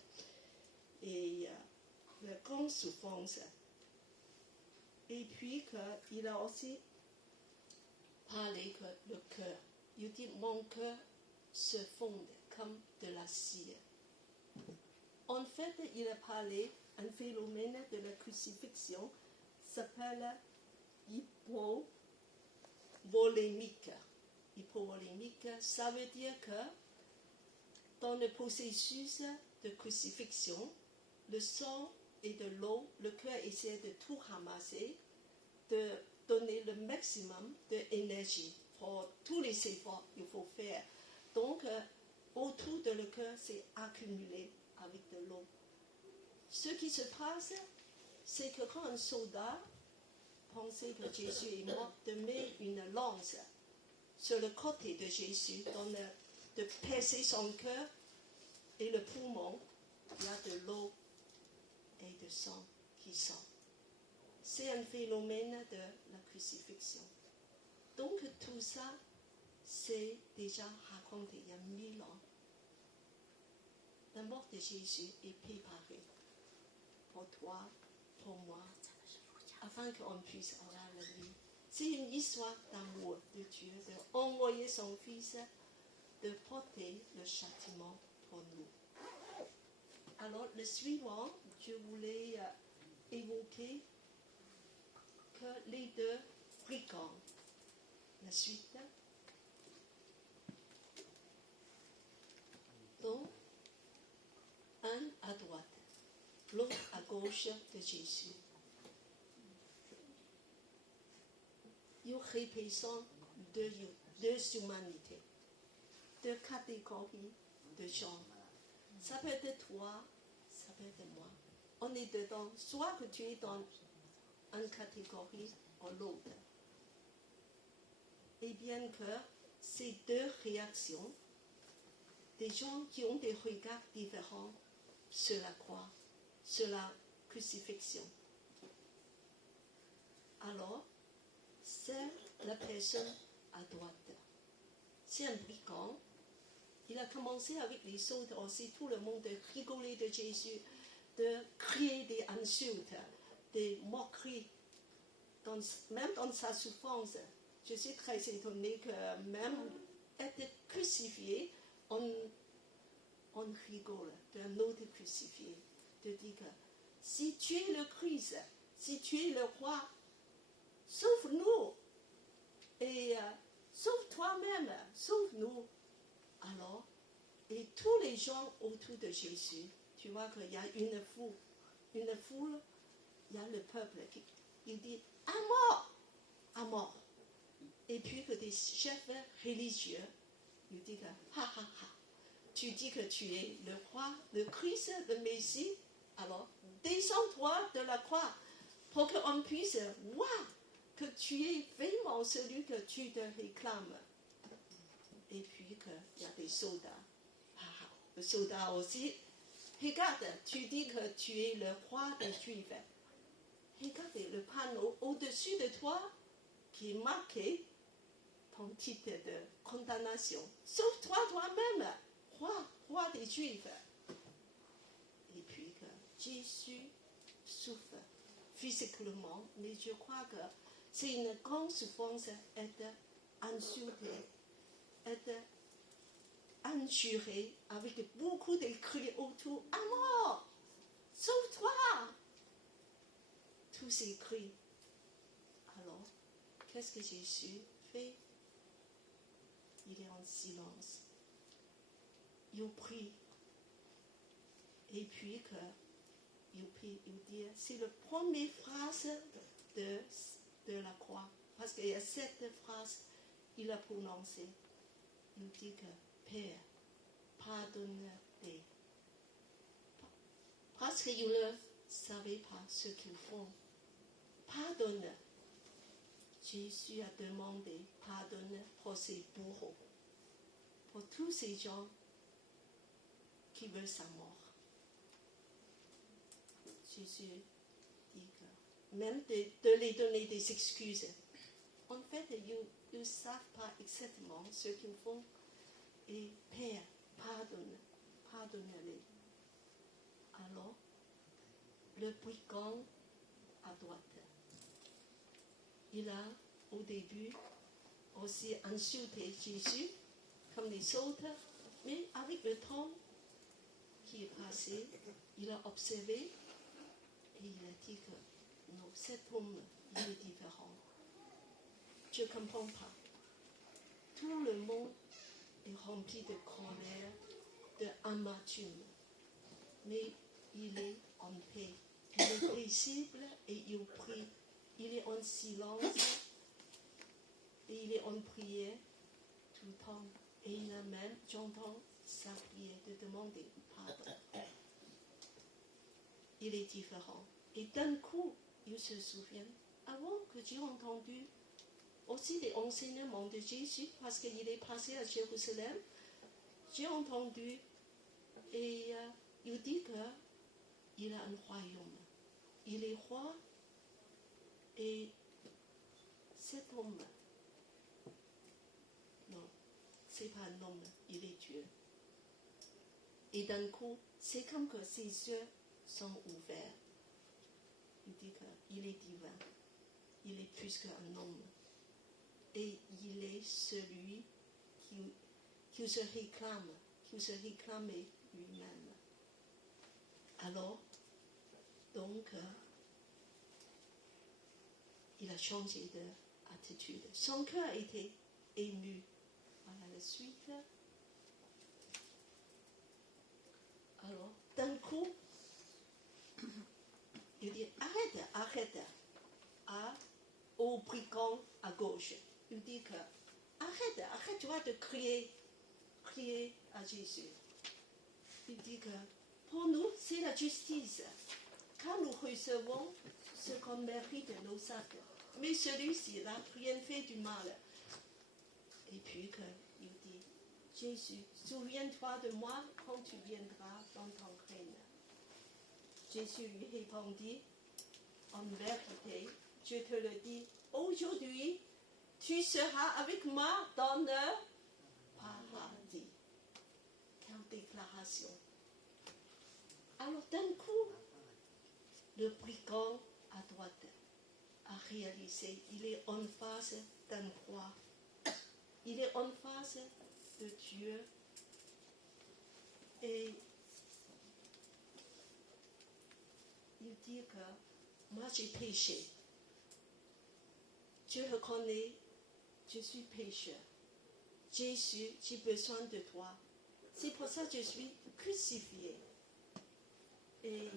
Et la grande souffrance. Et puis qu'il a aussi parlé que le cœur, il dit mon cœur se fonde comme de la cire. En fait, il a parlé un phénomène de la crucifixion s'appelle hypovolémique. Hypovolémique, ça veut dire que dans le processus de crucifixion, le sang et de l'eau, le cœur essaie de tout ramasser, de donner le maximum d'énergie pour tous les efforts qu'il faut faire. Donc, autour de le cœur, c'est accumulé avec de l'eau. Ce qui se passe, c'est que quand un soldat pensait que Jésus est mort, de mettre une lance sur le côté de Jésus, de percer son cœur et le poumon, il y a de l'eau et de sang qui sort. C'est un phénomène de la crucifixion. Donc tout ça, c'est déjà raconté il y a 1000 ans. La mort de Jésus est préparée pour toi, pour moi, afin qu'on puisse avoir la vie. C'est une histoire d'amour de Dieu, d'envoyer son Fils, de porter le châtiment pour nous. Alors, le suivant, je voulais évoquer que les deux brigands. La suite. Donc, un à droite, l'autre à gauche de Jésus. Ils représentent deux humanités, deux catégories de gens. Ça peut être toi, ça peut être moi. On est dedans, soit que tu es dans une catégorie ou l'autre. Et bien que ces deux réactions, des gens qui ont des regards différents sur la croix, sur la crucifixion. Alors, c'est la personne à droite. C'est un brigand. Il a commencé avec les soldats aussi, tout le monde, de rigoler de Jésus, de crier des insultes, des moqueries, même dans sa souffrance. Je suis très étonnée que même être crucifié, on rigole d'un autre crucifié, de dire que si tu es le Christ, si tu es le roi, sauve-nous et sauve toi-même, sauve-nous. Alors, et tous les gens autour de Jésus, tu vois qu'il y a une foule, il y a le peuple qui il dit à mort, à mort. Et puis que des chefs religieux, ils disent ha ha ha, tu dis que tu es le roi, le Christ, le Messie, alors descends-toi de la croix pour qu'on puisse voir que tu es vraiment celui que tu te réclames. Et puis qu'il y a des soldats. Ah, le soldat aussi, regarde, tu dis que tu es le roi des Juifs. Regardez le panneau au-dessus de toi qui est marqué ton titre de condamnation. Sauve-toi toi-même, roi des Juifs. Et puis que Jésus souffre physiquement, mais je crois que c'est une grande souffrance être insulté, être injuré avec beaucoup de cris autour. À mort! Sauve-toi! Tous ces cris. Alors, qu'est-ce que Jésus fait? Il est en silence. Il prie. Et puis il prie, il dit, c'est la première phrase de la croix. Parce qu'il y a cette phrase, il a prononcée. Il dit que Père, pardonne-les. Parce qu'ils ne savaient pas ce qu'ils font. Pardonne. Jésus a demandé pardon pour ses bourreaux, pour tous ces gens qui veulent sa mort. Jésus dit que même de les donner des excuses. En fait, ils ne savent pas exactement ce qu'ils font. Et Père, pardonne-les. Alors, le brigand à droite, il a au début aussi insulté Jésus comme les autres, mais avec le temps qui est passé, il a observé et il a dit que non, cet homme, il est différent. Je ne comprends pas. Tout le monde est rempli de colère, d'amertume, mais il est en paix. Il est paisible et il prie. Il est en silence et il est en prière tout le temps. Et il a même, j'entends sa prière de demander pardon. Il est différent. Et d'un coup, il se souvient, avant que j'ai entendu aussi des enseignements de Jésus, parce qu'il est passé à Jérusalem, j'ai entendu et il dit qu'il a un royaume. Il est roi. Et cet homme, non, c'est pas un homme, il est Dieu. Et d'un coup, c'est comme que ses yeux sont ouverts. Il dit qu'il est divin, il est plus qu'un homme. Et il est celui qui se réclame lui-même. Alors, donc, il a changé d'attitude. Son cœur a été ému. Voilà la suite. Alors, d'un coup, il dit arrête au brigand à gauche. Il dit que arrête-toi de crier à Jésus. Il dit que pour nous, c'est la justice. Quand nous recevons ce qu'on mérite de nos actes. Mais celui-ci n'a rien fait du mal. Et puis il dit, Jésus, souviens-toi de moi quand tu viendras dans ton règne. Jésus lui répondit, en vérité, je te le dis, aujourd'hui, tu seras avec moi dans le paradis. Quelle déclaration. Alors d'un coup, le brigand à droite a réalisé, il est en face d'un roi. Il est en face de Dieu. Et il dit que moi j'ai péché. Dieu reconnaît, je suis pécheur. Jésus, j'ai besoin de toi. C'est pour ça que je suis crucifié. Et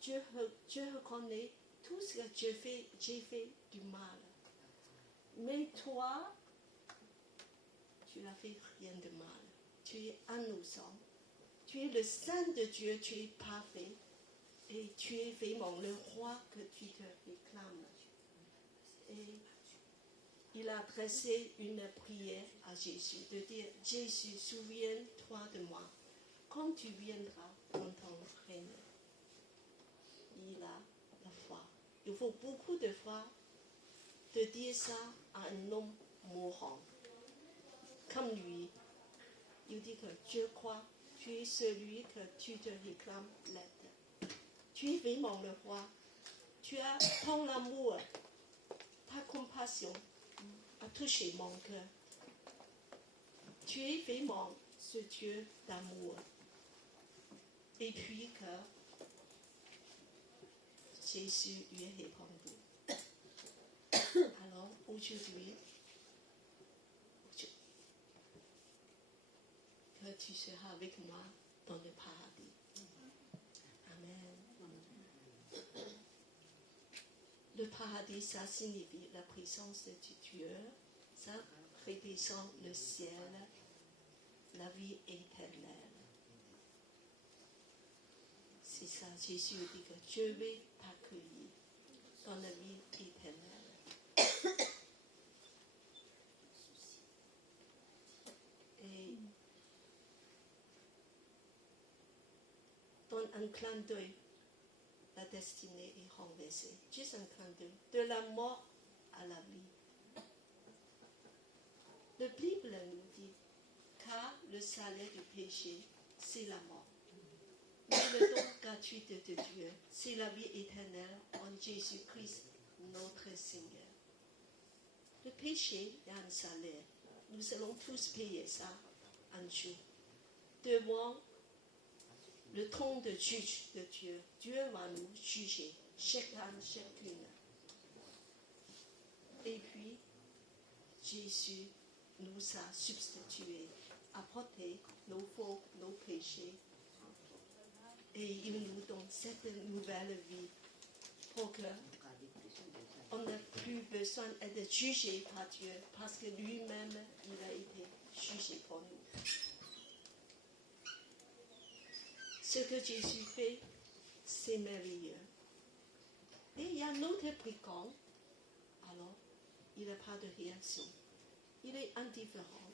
Dieu reconnaît tout ce que j'ai fait du mal. Mais toi, tu n'as fait rien de mal. Tu es innocent. Tu es le Saint de Dieu, tu es parfait. Et tu es vraiment le roi que tu te réclames. Et il a adressé une prière à Jésus, de dire, Jésus, souviens-toi de moi, quand tu viendras dans ton règne. Il a la foi. Il faut beaucoup de foi de dire ça à un homme mourant. Comme lui, il dit que je crois, tu es celui que tu te réclames l'aide. Tu es vraiment le roi. Tu as ton amour, ta compassion a touché mon cœur. Tu es vraiment ce Dieu d'amour. Et puis que Jésus lui a répondu. Alors aujourd'hui, que tu seras avec moi dans le paradis. Amen. Le paradis, ça signifie la présence de Dieu, ça représente le ciel, la vie éternelle. C'est ça, Jésus dit que je vais t'accueillir dans la vie éternelle. Et dans un clin d'œil, la destinée est renversée. Juste un clin d'œil. De la mort à la vie. La Bible nous dit, car le salaire du péché, c'est la mort. Mais le don gratuit de Dieu, c'est la vie éternelle en Jésus-Christ, notre Seigneur. Le péché, il y a un salaire. Nous allons tous payer ça un jour. Devant le trône de juge de Dieu, Dieu va nous juger, chacun, chacune. Et puis, Jésus nous a substitués, a porté nos fautes, nos péchés. Et il nous donne cette nouvelle vie pour que on n'a plus besoin d'être jugé par Dieu parce que lui-même, il a été jugé pour nous. Ce que Jésus fait, c'est merveilleux. Et il y a un autre brigand, alors il n'a pas de réaction. Il est indifférent.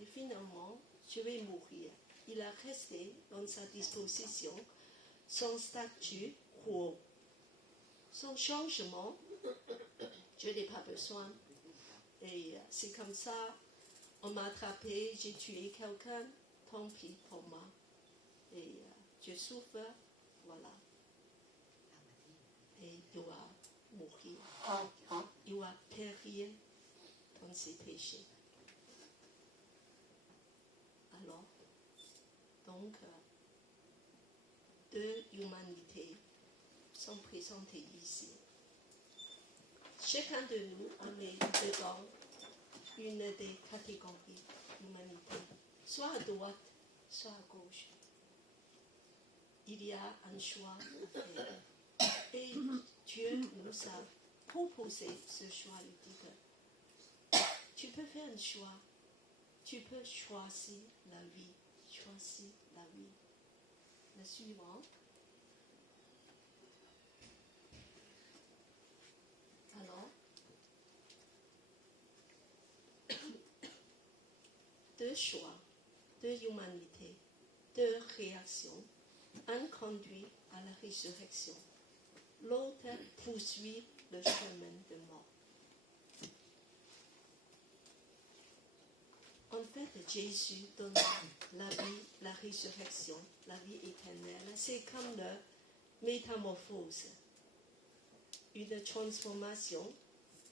Et finalement, je vais mourir. Il a resté dans sa disposition son statut quo. Son changement, je n'ai pas besoin. Et c'est comme ça, on m'a attrapé, j'ai tué quelqu'un, tant pis pour moi. Et je souffre, voilà. Et il doit mourir. Il doit périr dans ses péchés. Alors, donc, deux humanités sont présentées ici. Chacun de nous, on est dedans une des catégories d'humanité, soit à droite, soit à gauche. Il y a un choix à faire. Et Dieu nous a proposé ce choix. Il dit que tu peux faire un choix. Tu peux choisir la vie. Choisir la vie. Le suivant. Alors, deux choix, deux humanités, deux réactions. Un conduit à la résurrection l'autre poursuit le chemin de mort. En fait, Jésus donne la vie, la résurrection, la vie éternelle. C'est comme la métamorphose, une transformation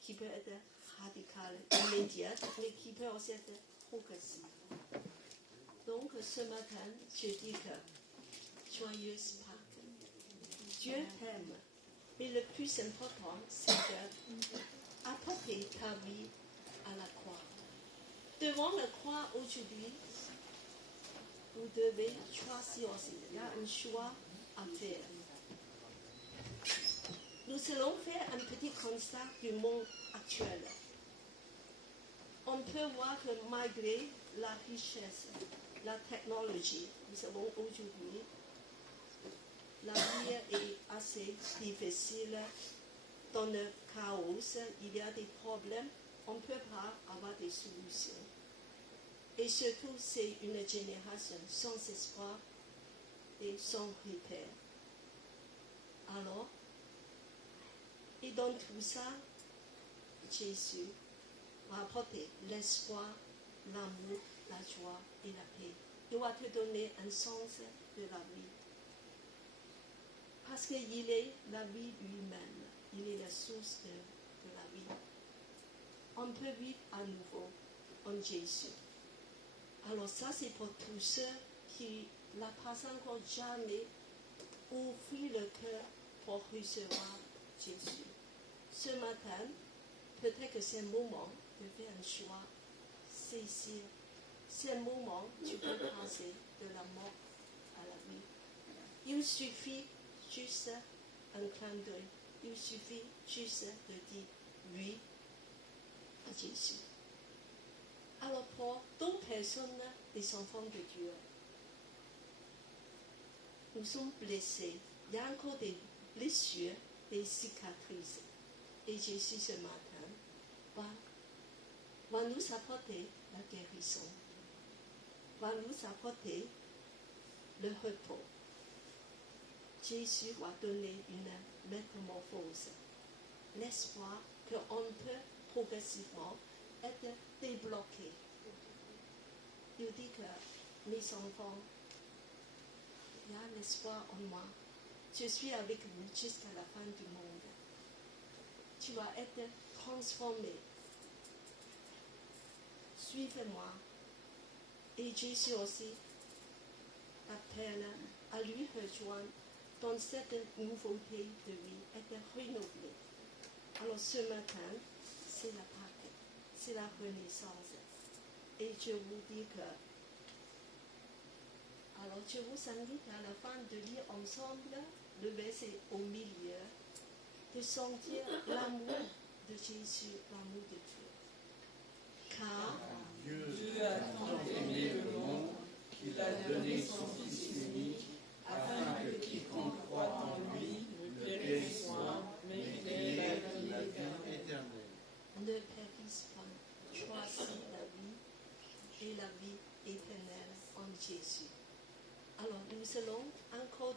qui peut être radicale, immédiate, mais qui peut aussi être progressive. Donc, ce matin, je dis que joyeuse Pâques. Dieu t'aime, mais le plus important, c'est d'apporter ta vie à la croix. Devant la croix aujourd'hui, vous devez choisir aussi. Il y a un choix à faire. Nous allons faire un petit constat du monde actuel. On peut voir que malgré la richesse, la technologie, nous savons aujourd'hui, la vie est assez difficile. Dans le chaos, il y a des problèmes. On ne peut pas avoir des solutions. Et surtout, c'est une génération sans espoir et sans repère. Alors, et dans tout ça, Jésus va apporter l'espoir, l'amour, la joie et la paix. Il va te donner un sens de la vie. Parce qu'il est la vie lui-même. Il est la source de la vie. On peut vivre à nouveau en Jésus. Alors ça, c'est pour tous ceux qui n'ont pas encore jamais ouvert le cœur pour recevoir Jésus. Ce matin, peut-être que c'est un moment de faire un choix. C'est un moment où tu peux passer de la mort à la vie. Il suffit juste un clin d'œil. Il suffit juste de dire oui à Jésus. Alors pour d'autres personnes, les enfants de Dieu, nous sommes blessés. Il y a encore des blessures, des cicatrices. Et Jésus ce matin va nous apporter la guérison, va nous apporter le repos. Jésus va donner une métamorphose, l'espoir qu'on peut progressivement être débloqué. Il dit que mes enfants, il y a l'espoir en moi. Je suis avec vous jusqu'à la fin du monde. Tu vas être transformé. Suivez-moi. Et Jésus aussi appelle à lui rejoindre dans cette nouveauté de vie, être renouvelé. Alors ce matin, c'est la Pâque, c'est la renaissance. Et je vous dis que, alors je vous invite à la fin de lire ensemble le verset au milieu, de sentir l'amour de Jésus, l'amour de Dieu. Car Dieu a tant aimé le monde qu'il a donné son Fils unique, afin que quiconque croit en lui ne périsse point, mais qu'il ait la vie éternelle. Ne périsse pas, choisis la vie et la vie éternelle en Jésus. Alors nous allons encore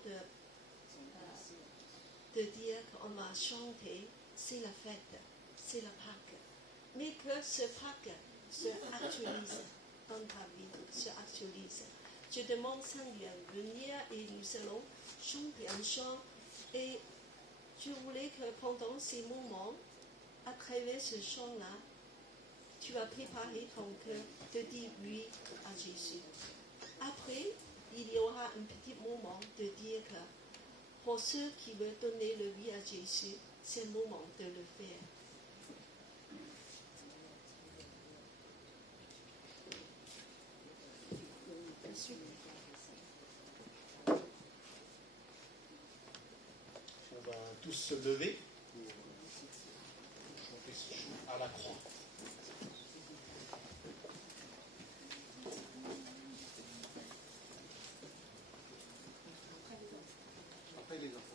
de dire qu'on va chanter, c'est la fête, c'est la Pâque. Mais que ce Pâque se actualise dans ta vie, se actualise. Je demande Seigneur de venir et nous allons chanter un chant. Et je voulais que pendant ces moments, à travers ce chant-là, tu vas préparer ton cœur de dire oui à Jésus. Après, il y aura un petit moment de dire que pour ceux qui veulent donner le oui à Jésus, c'est le moment de le faire. On va tous se lever pour chanter ce chant à la croix. Après les enfants.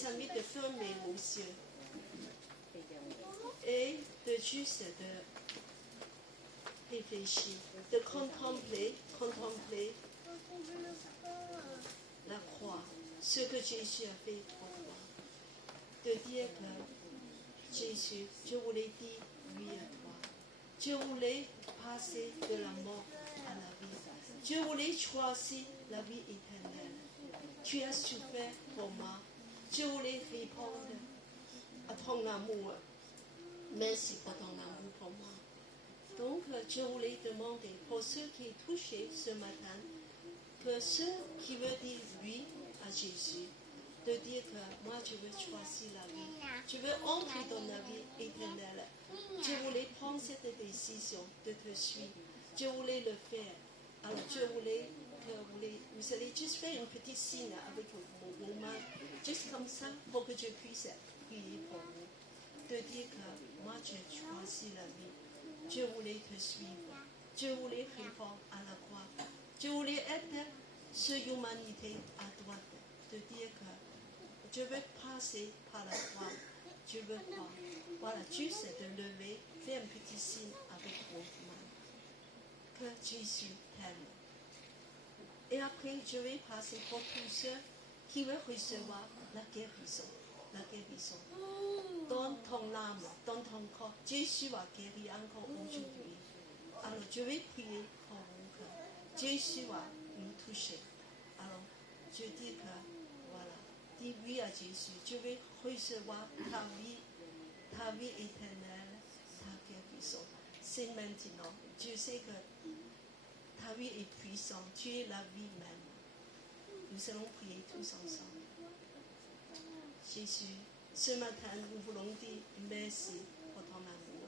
vous invite de fermer vos yeux et de juste de réfléchir, de contempler la croix, ce que Jésus a fait pour toi. De dire que Jésus, je voulais dire oui à toi. Je voulais passer de la mort à la vie. Je voulais choisir la vie éternelle. Tu as souffert pour moi. Je voulais répondre à ton amour. Merci pour ton amour pour moi. Donc, je voulais demander pour ceux qui sont touchés ce matin, que ceux qui veulent dire oui à Jésus, de dire que moi je veux choisir la vie, je veux entrer dans la vie éternelle. Je voulais prendre cette décision de te suivre. Je voulais le faire. Alors, je voulais que vous allez juste faire une petite signe avec vos mains, juste comme ça, pour que je puisse prier pour vous. De dire que moi, j'ai choisi la vie. Je voulais te suivre. Je voulais répondre à la croix. Je voulais être sur l'humanité à droite. De dire que je veux passer par la croix. Je veux pas. Voilà, juste de lever, faire un petit signe avec vos mains. Que Jésus t'aime. Et après, je vais passer pour tous ceux qui veulent recevoir la guérison. La guérison. Dans ton âme, dans ton corps, Jésus va guérir encore aujourd'hui. Alors, je vais prier pour vous que Jésus va nous toucher. Alors, je dis que, voilà, dis oui à Jésus. Je vais recevoir ta vie éternelle, ta guérison. C'est maintenant. Je sais que ta vie est puissante. Tu es la vie même. Nous allons prier tous ensemble. Jésus, ce matin, nous voulons dire merci pour ton amour.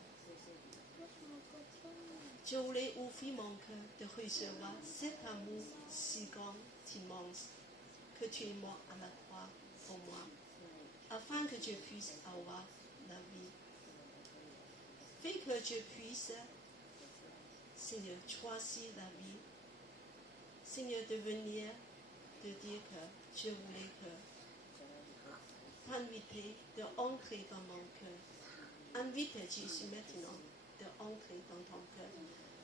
Je voulais ouvrir mon cœur de recevoir cet amour si grand, immense, que tu es mort à la croix pour moi, afin que je puisse avoir la vie. Fais que je puisse, Seigneur, choisir la vie. Seigneur, de venir, de dire que je voulais t'inviter d'entrer dans mon cœur. Invite Jésus maintenant d'entrer dans ton cœur.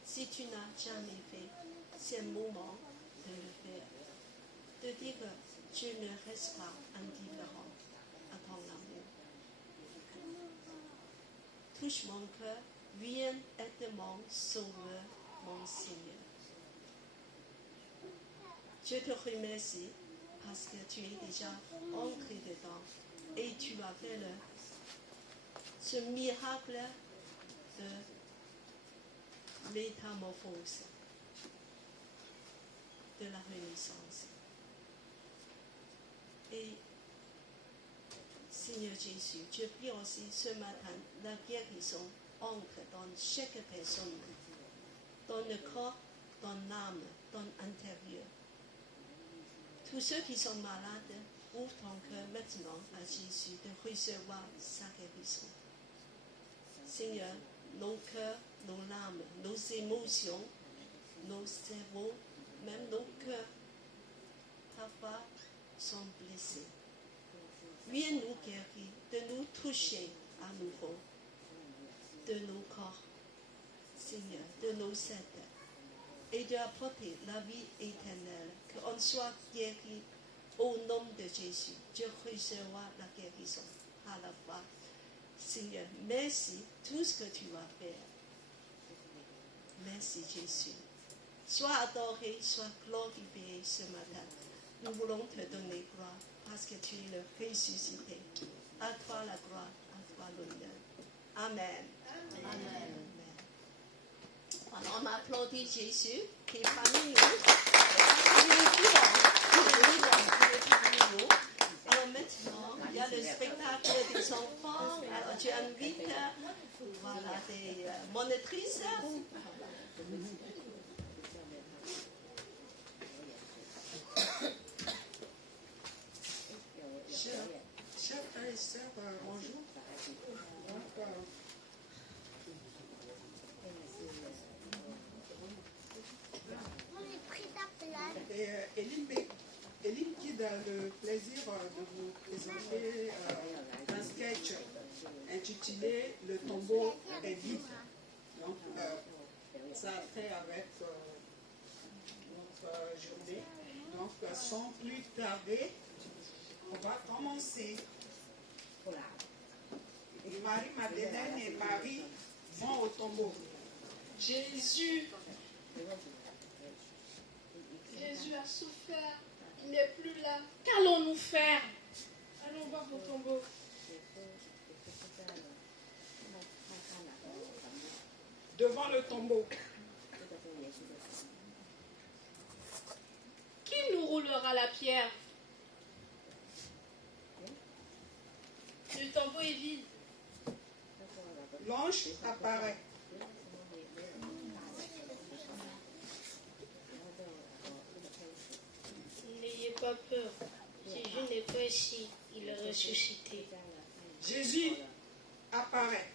Si tu n'as jamais fait, c'est le moment de le faire. De dire que tu ne restes pas indifférent à ton amour. Touche mon cœur, viens être mon sauveur, mon Seigneur. Je te remercie parce que tu es déjà entré dedans et tu as fait ce miracle de métamorphose, de la renaissance. Et Seigneur Jésus, je prie aussi ce matin, la guérison entre dans chaque personne, dans le corps, dans l'âme, dans l'intérieur. Tous ceux qui sont malades, ouvre ton cœur maintenant à Jésus de recevoir sa guérison. Seigneur, nos cœurs, nos âmes, nos émotions, nos cerveaux, même nos cœurs, parfois sont blessés. Viens nous guérir, de nous toucher à nouveau, de nos corps, Seigneur, de nos têtes, et d'apporter la vie éternelle, qu'on soit guéri au nom de Jésus. Je recevrai la guérison à la fois. Seigneur, merci tout ce que tu vas faire. Merci Jésus. Sois adoré, sois glorifié ce matin. Nous voulons te donner gloire parce que tu es le ressuscité. À toi la gloire, à toi l'honneur. Amen. Amen. Amen. Alors on applaudit Jésus qui est parmi nous. Il est parmi nous. Alors maintenant, il y a le spectacle des enfants. Alors tu invites voilà, des monitrices. Chers frères et sœurs, bonjour. Et Eline qui a le plaisir de vous présenter intitulé Le tombeau est vide. Donc, ça a fait avec notre journée. Donc, sans plus tarder, on va commencer. Marie-Madeleine et Marie vont au tombeau. Jésus a souffert. Il n'est plus là. Qu'allons-nous faire? Allons voir au tombeau. Devant le tombeau. Qui nous roulera la pierre? Le tombeau est vide. L'ange apparaît. N'ayez pas peur. Jésus n'est pas ici. Il est ressuscité. Jésus apparaît.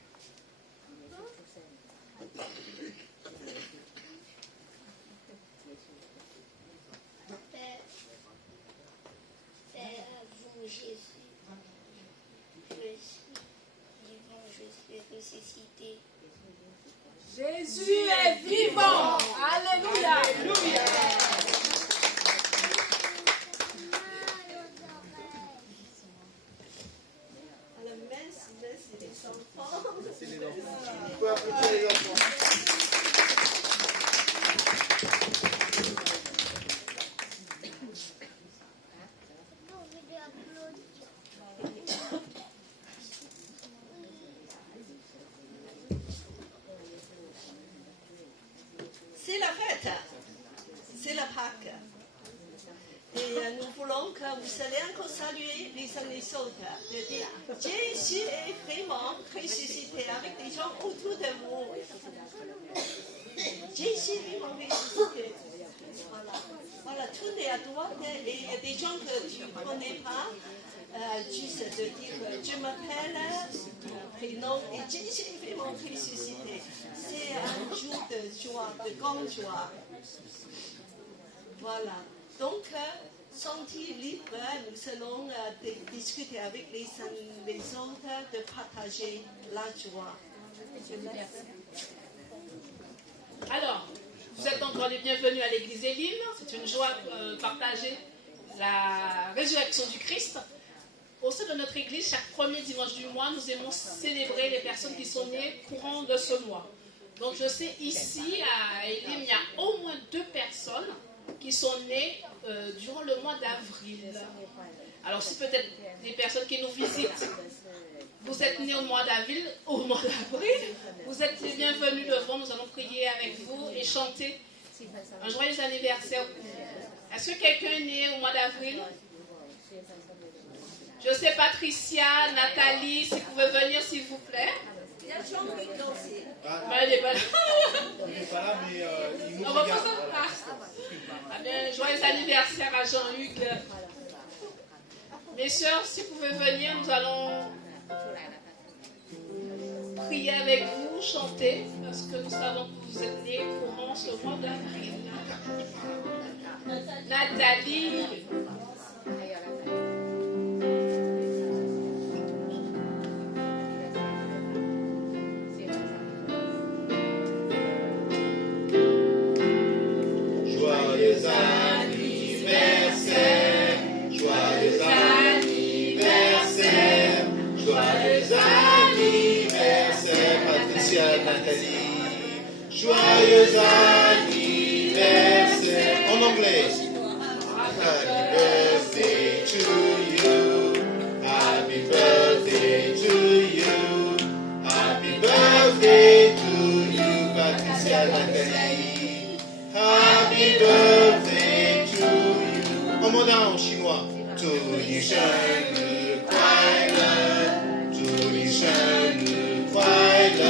Père à vous, Jésus. Je suis vivant, je suis ressuscité. Jésus est vivant. Alléluia. Alléluia. À la messe, c'est les enfants. C'est les enfants. On peut applaudir les enfants. C'est la fête, c'est la Pâque. Et nous voulons que vous allez encore saluer les uns les autres. De dire, Jésus est vraiment ressuscité avec des gens autour de vous. Jésus est vraiment ressuscité. Voilà, tournez à droite et il y a des gens que tu ne connais pas. Juste de dire, je m'appelle mon prénom et Jésus est vraiment ressuscité. C'est un jour de joie, de grande joie. Voilà. Donc, senti libre, nous allons discuter avec les uns les autres, de partager la joie. Alors, vous êtes encore les bienvenus à l'église Élim. C'est une joie de partager la résurrection du Christ. Au sein de notre église, chaque premier dimanche du mois, nous aimons célébrer les personnes qui sont nées courant de ce mois. Donc je sais ici à Élim, il y a au moins 2 personnes qui sont nées durant le mois d'avril. Alors si peut-être des personnes qui nous visitent, vous êtes nés au mois d'avril, vous êtes les bienvenus devant, nous allons prier avec vous et chanter un joyeux anniversaire. Est-ce que quelqu'un est né au mois d'avril? Je sais, Patricia, Nathalie, si vous pouvez venir s'il vous plaît. Il y a Jean-Luc aussi. Elle n'est pas là. Il n'est pas là, mais il nous On va regarde. faire ça. Ah bien, joyeux anniversaire à Jean-Luc. Mes sœurs, si vous pouvez venir, nous allons prier avec vous, chanter, parce que nous savons que vous êtes nés courant ce mois d'avril. Nathalie. Joyeux anniversaire, joyeux anniversaire, joyeux anniversaire, Patricia, Nathalie. Joyeux anniversaire. En anglais. Happy birthday to you. Happy birthday to you. Happy birthday to you, Patricia, Nathalie. Happy birthday to you. En mandarin, en chinois. 祝你生日快乐，祝你生日快乐，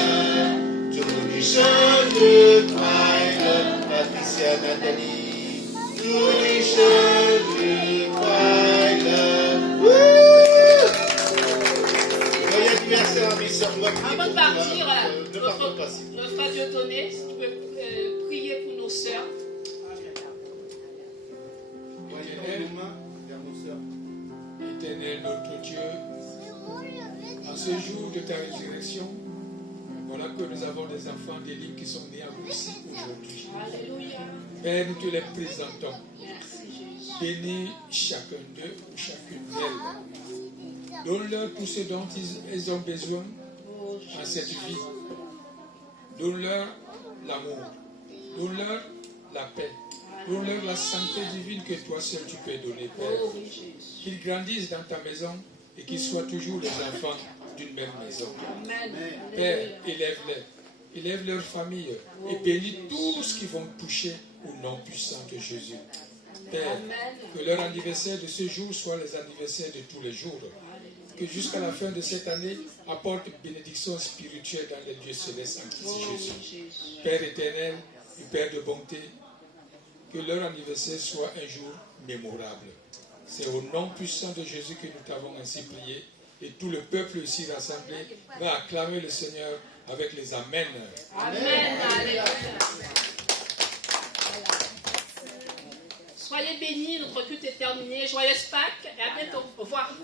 祝你生日快乐，帕蒂西亚娜塔莉，祝你生日快乐。Joyeux anniversaire à mes soeurs. Avant de partir, ne partons pas si. notre radio donné, si tu peux prier pour nos sœurs. Voyez nos mains vers nos sœurs. Éternel notre Dieu, En ce jour de ta résurrection, voilà que nous avons des enfants d'Élie qui sont nés à vous ici aujourd'hui. Père, nous te les présentons. Bénis chacun d'eux ou chacune d'elles. Donne-leur tout ce dont ils ont besoin en cette vie. Donne-leur l'amour. Donne-leur la paix. Donne-leur la santé divine que toi seul tu peux donner, Père. Qu'ils grandissent dans ta maison et qu'ils soient toujours les enfants d'une même maison. Père, élève-les. Élève leur famille et bénis tous qui vont toucher au nom puissant de Jésus. Père, que leur anniversaire de ce jour soit les anniversaires de tous les jours. Que jusqu'à la fin de cette année apporte bénédiction spirituelle dans les lieux célestes en Christ Jésus. Père éternel et Père de bonté, que leur anniversaire soit un jour mémorable. C'est au nom puissant de Jésus que nous t'avons ainsi prié. Et tout le peuple ici rassemblé va acclamer le Seigneur avec les Amen. Amen. Alléluia. Soyez bénis, notre culte est terminé. Joyeuse Pâques et à bientôt. Au revoir.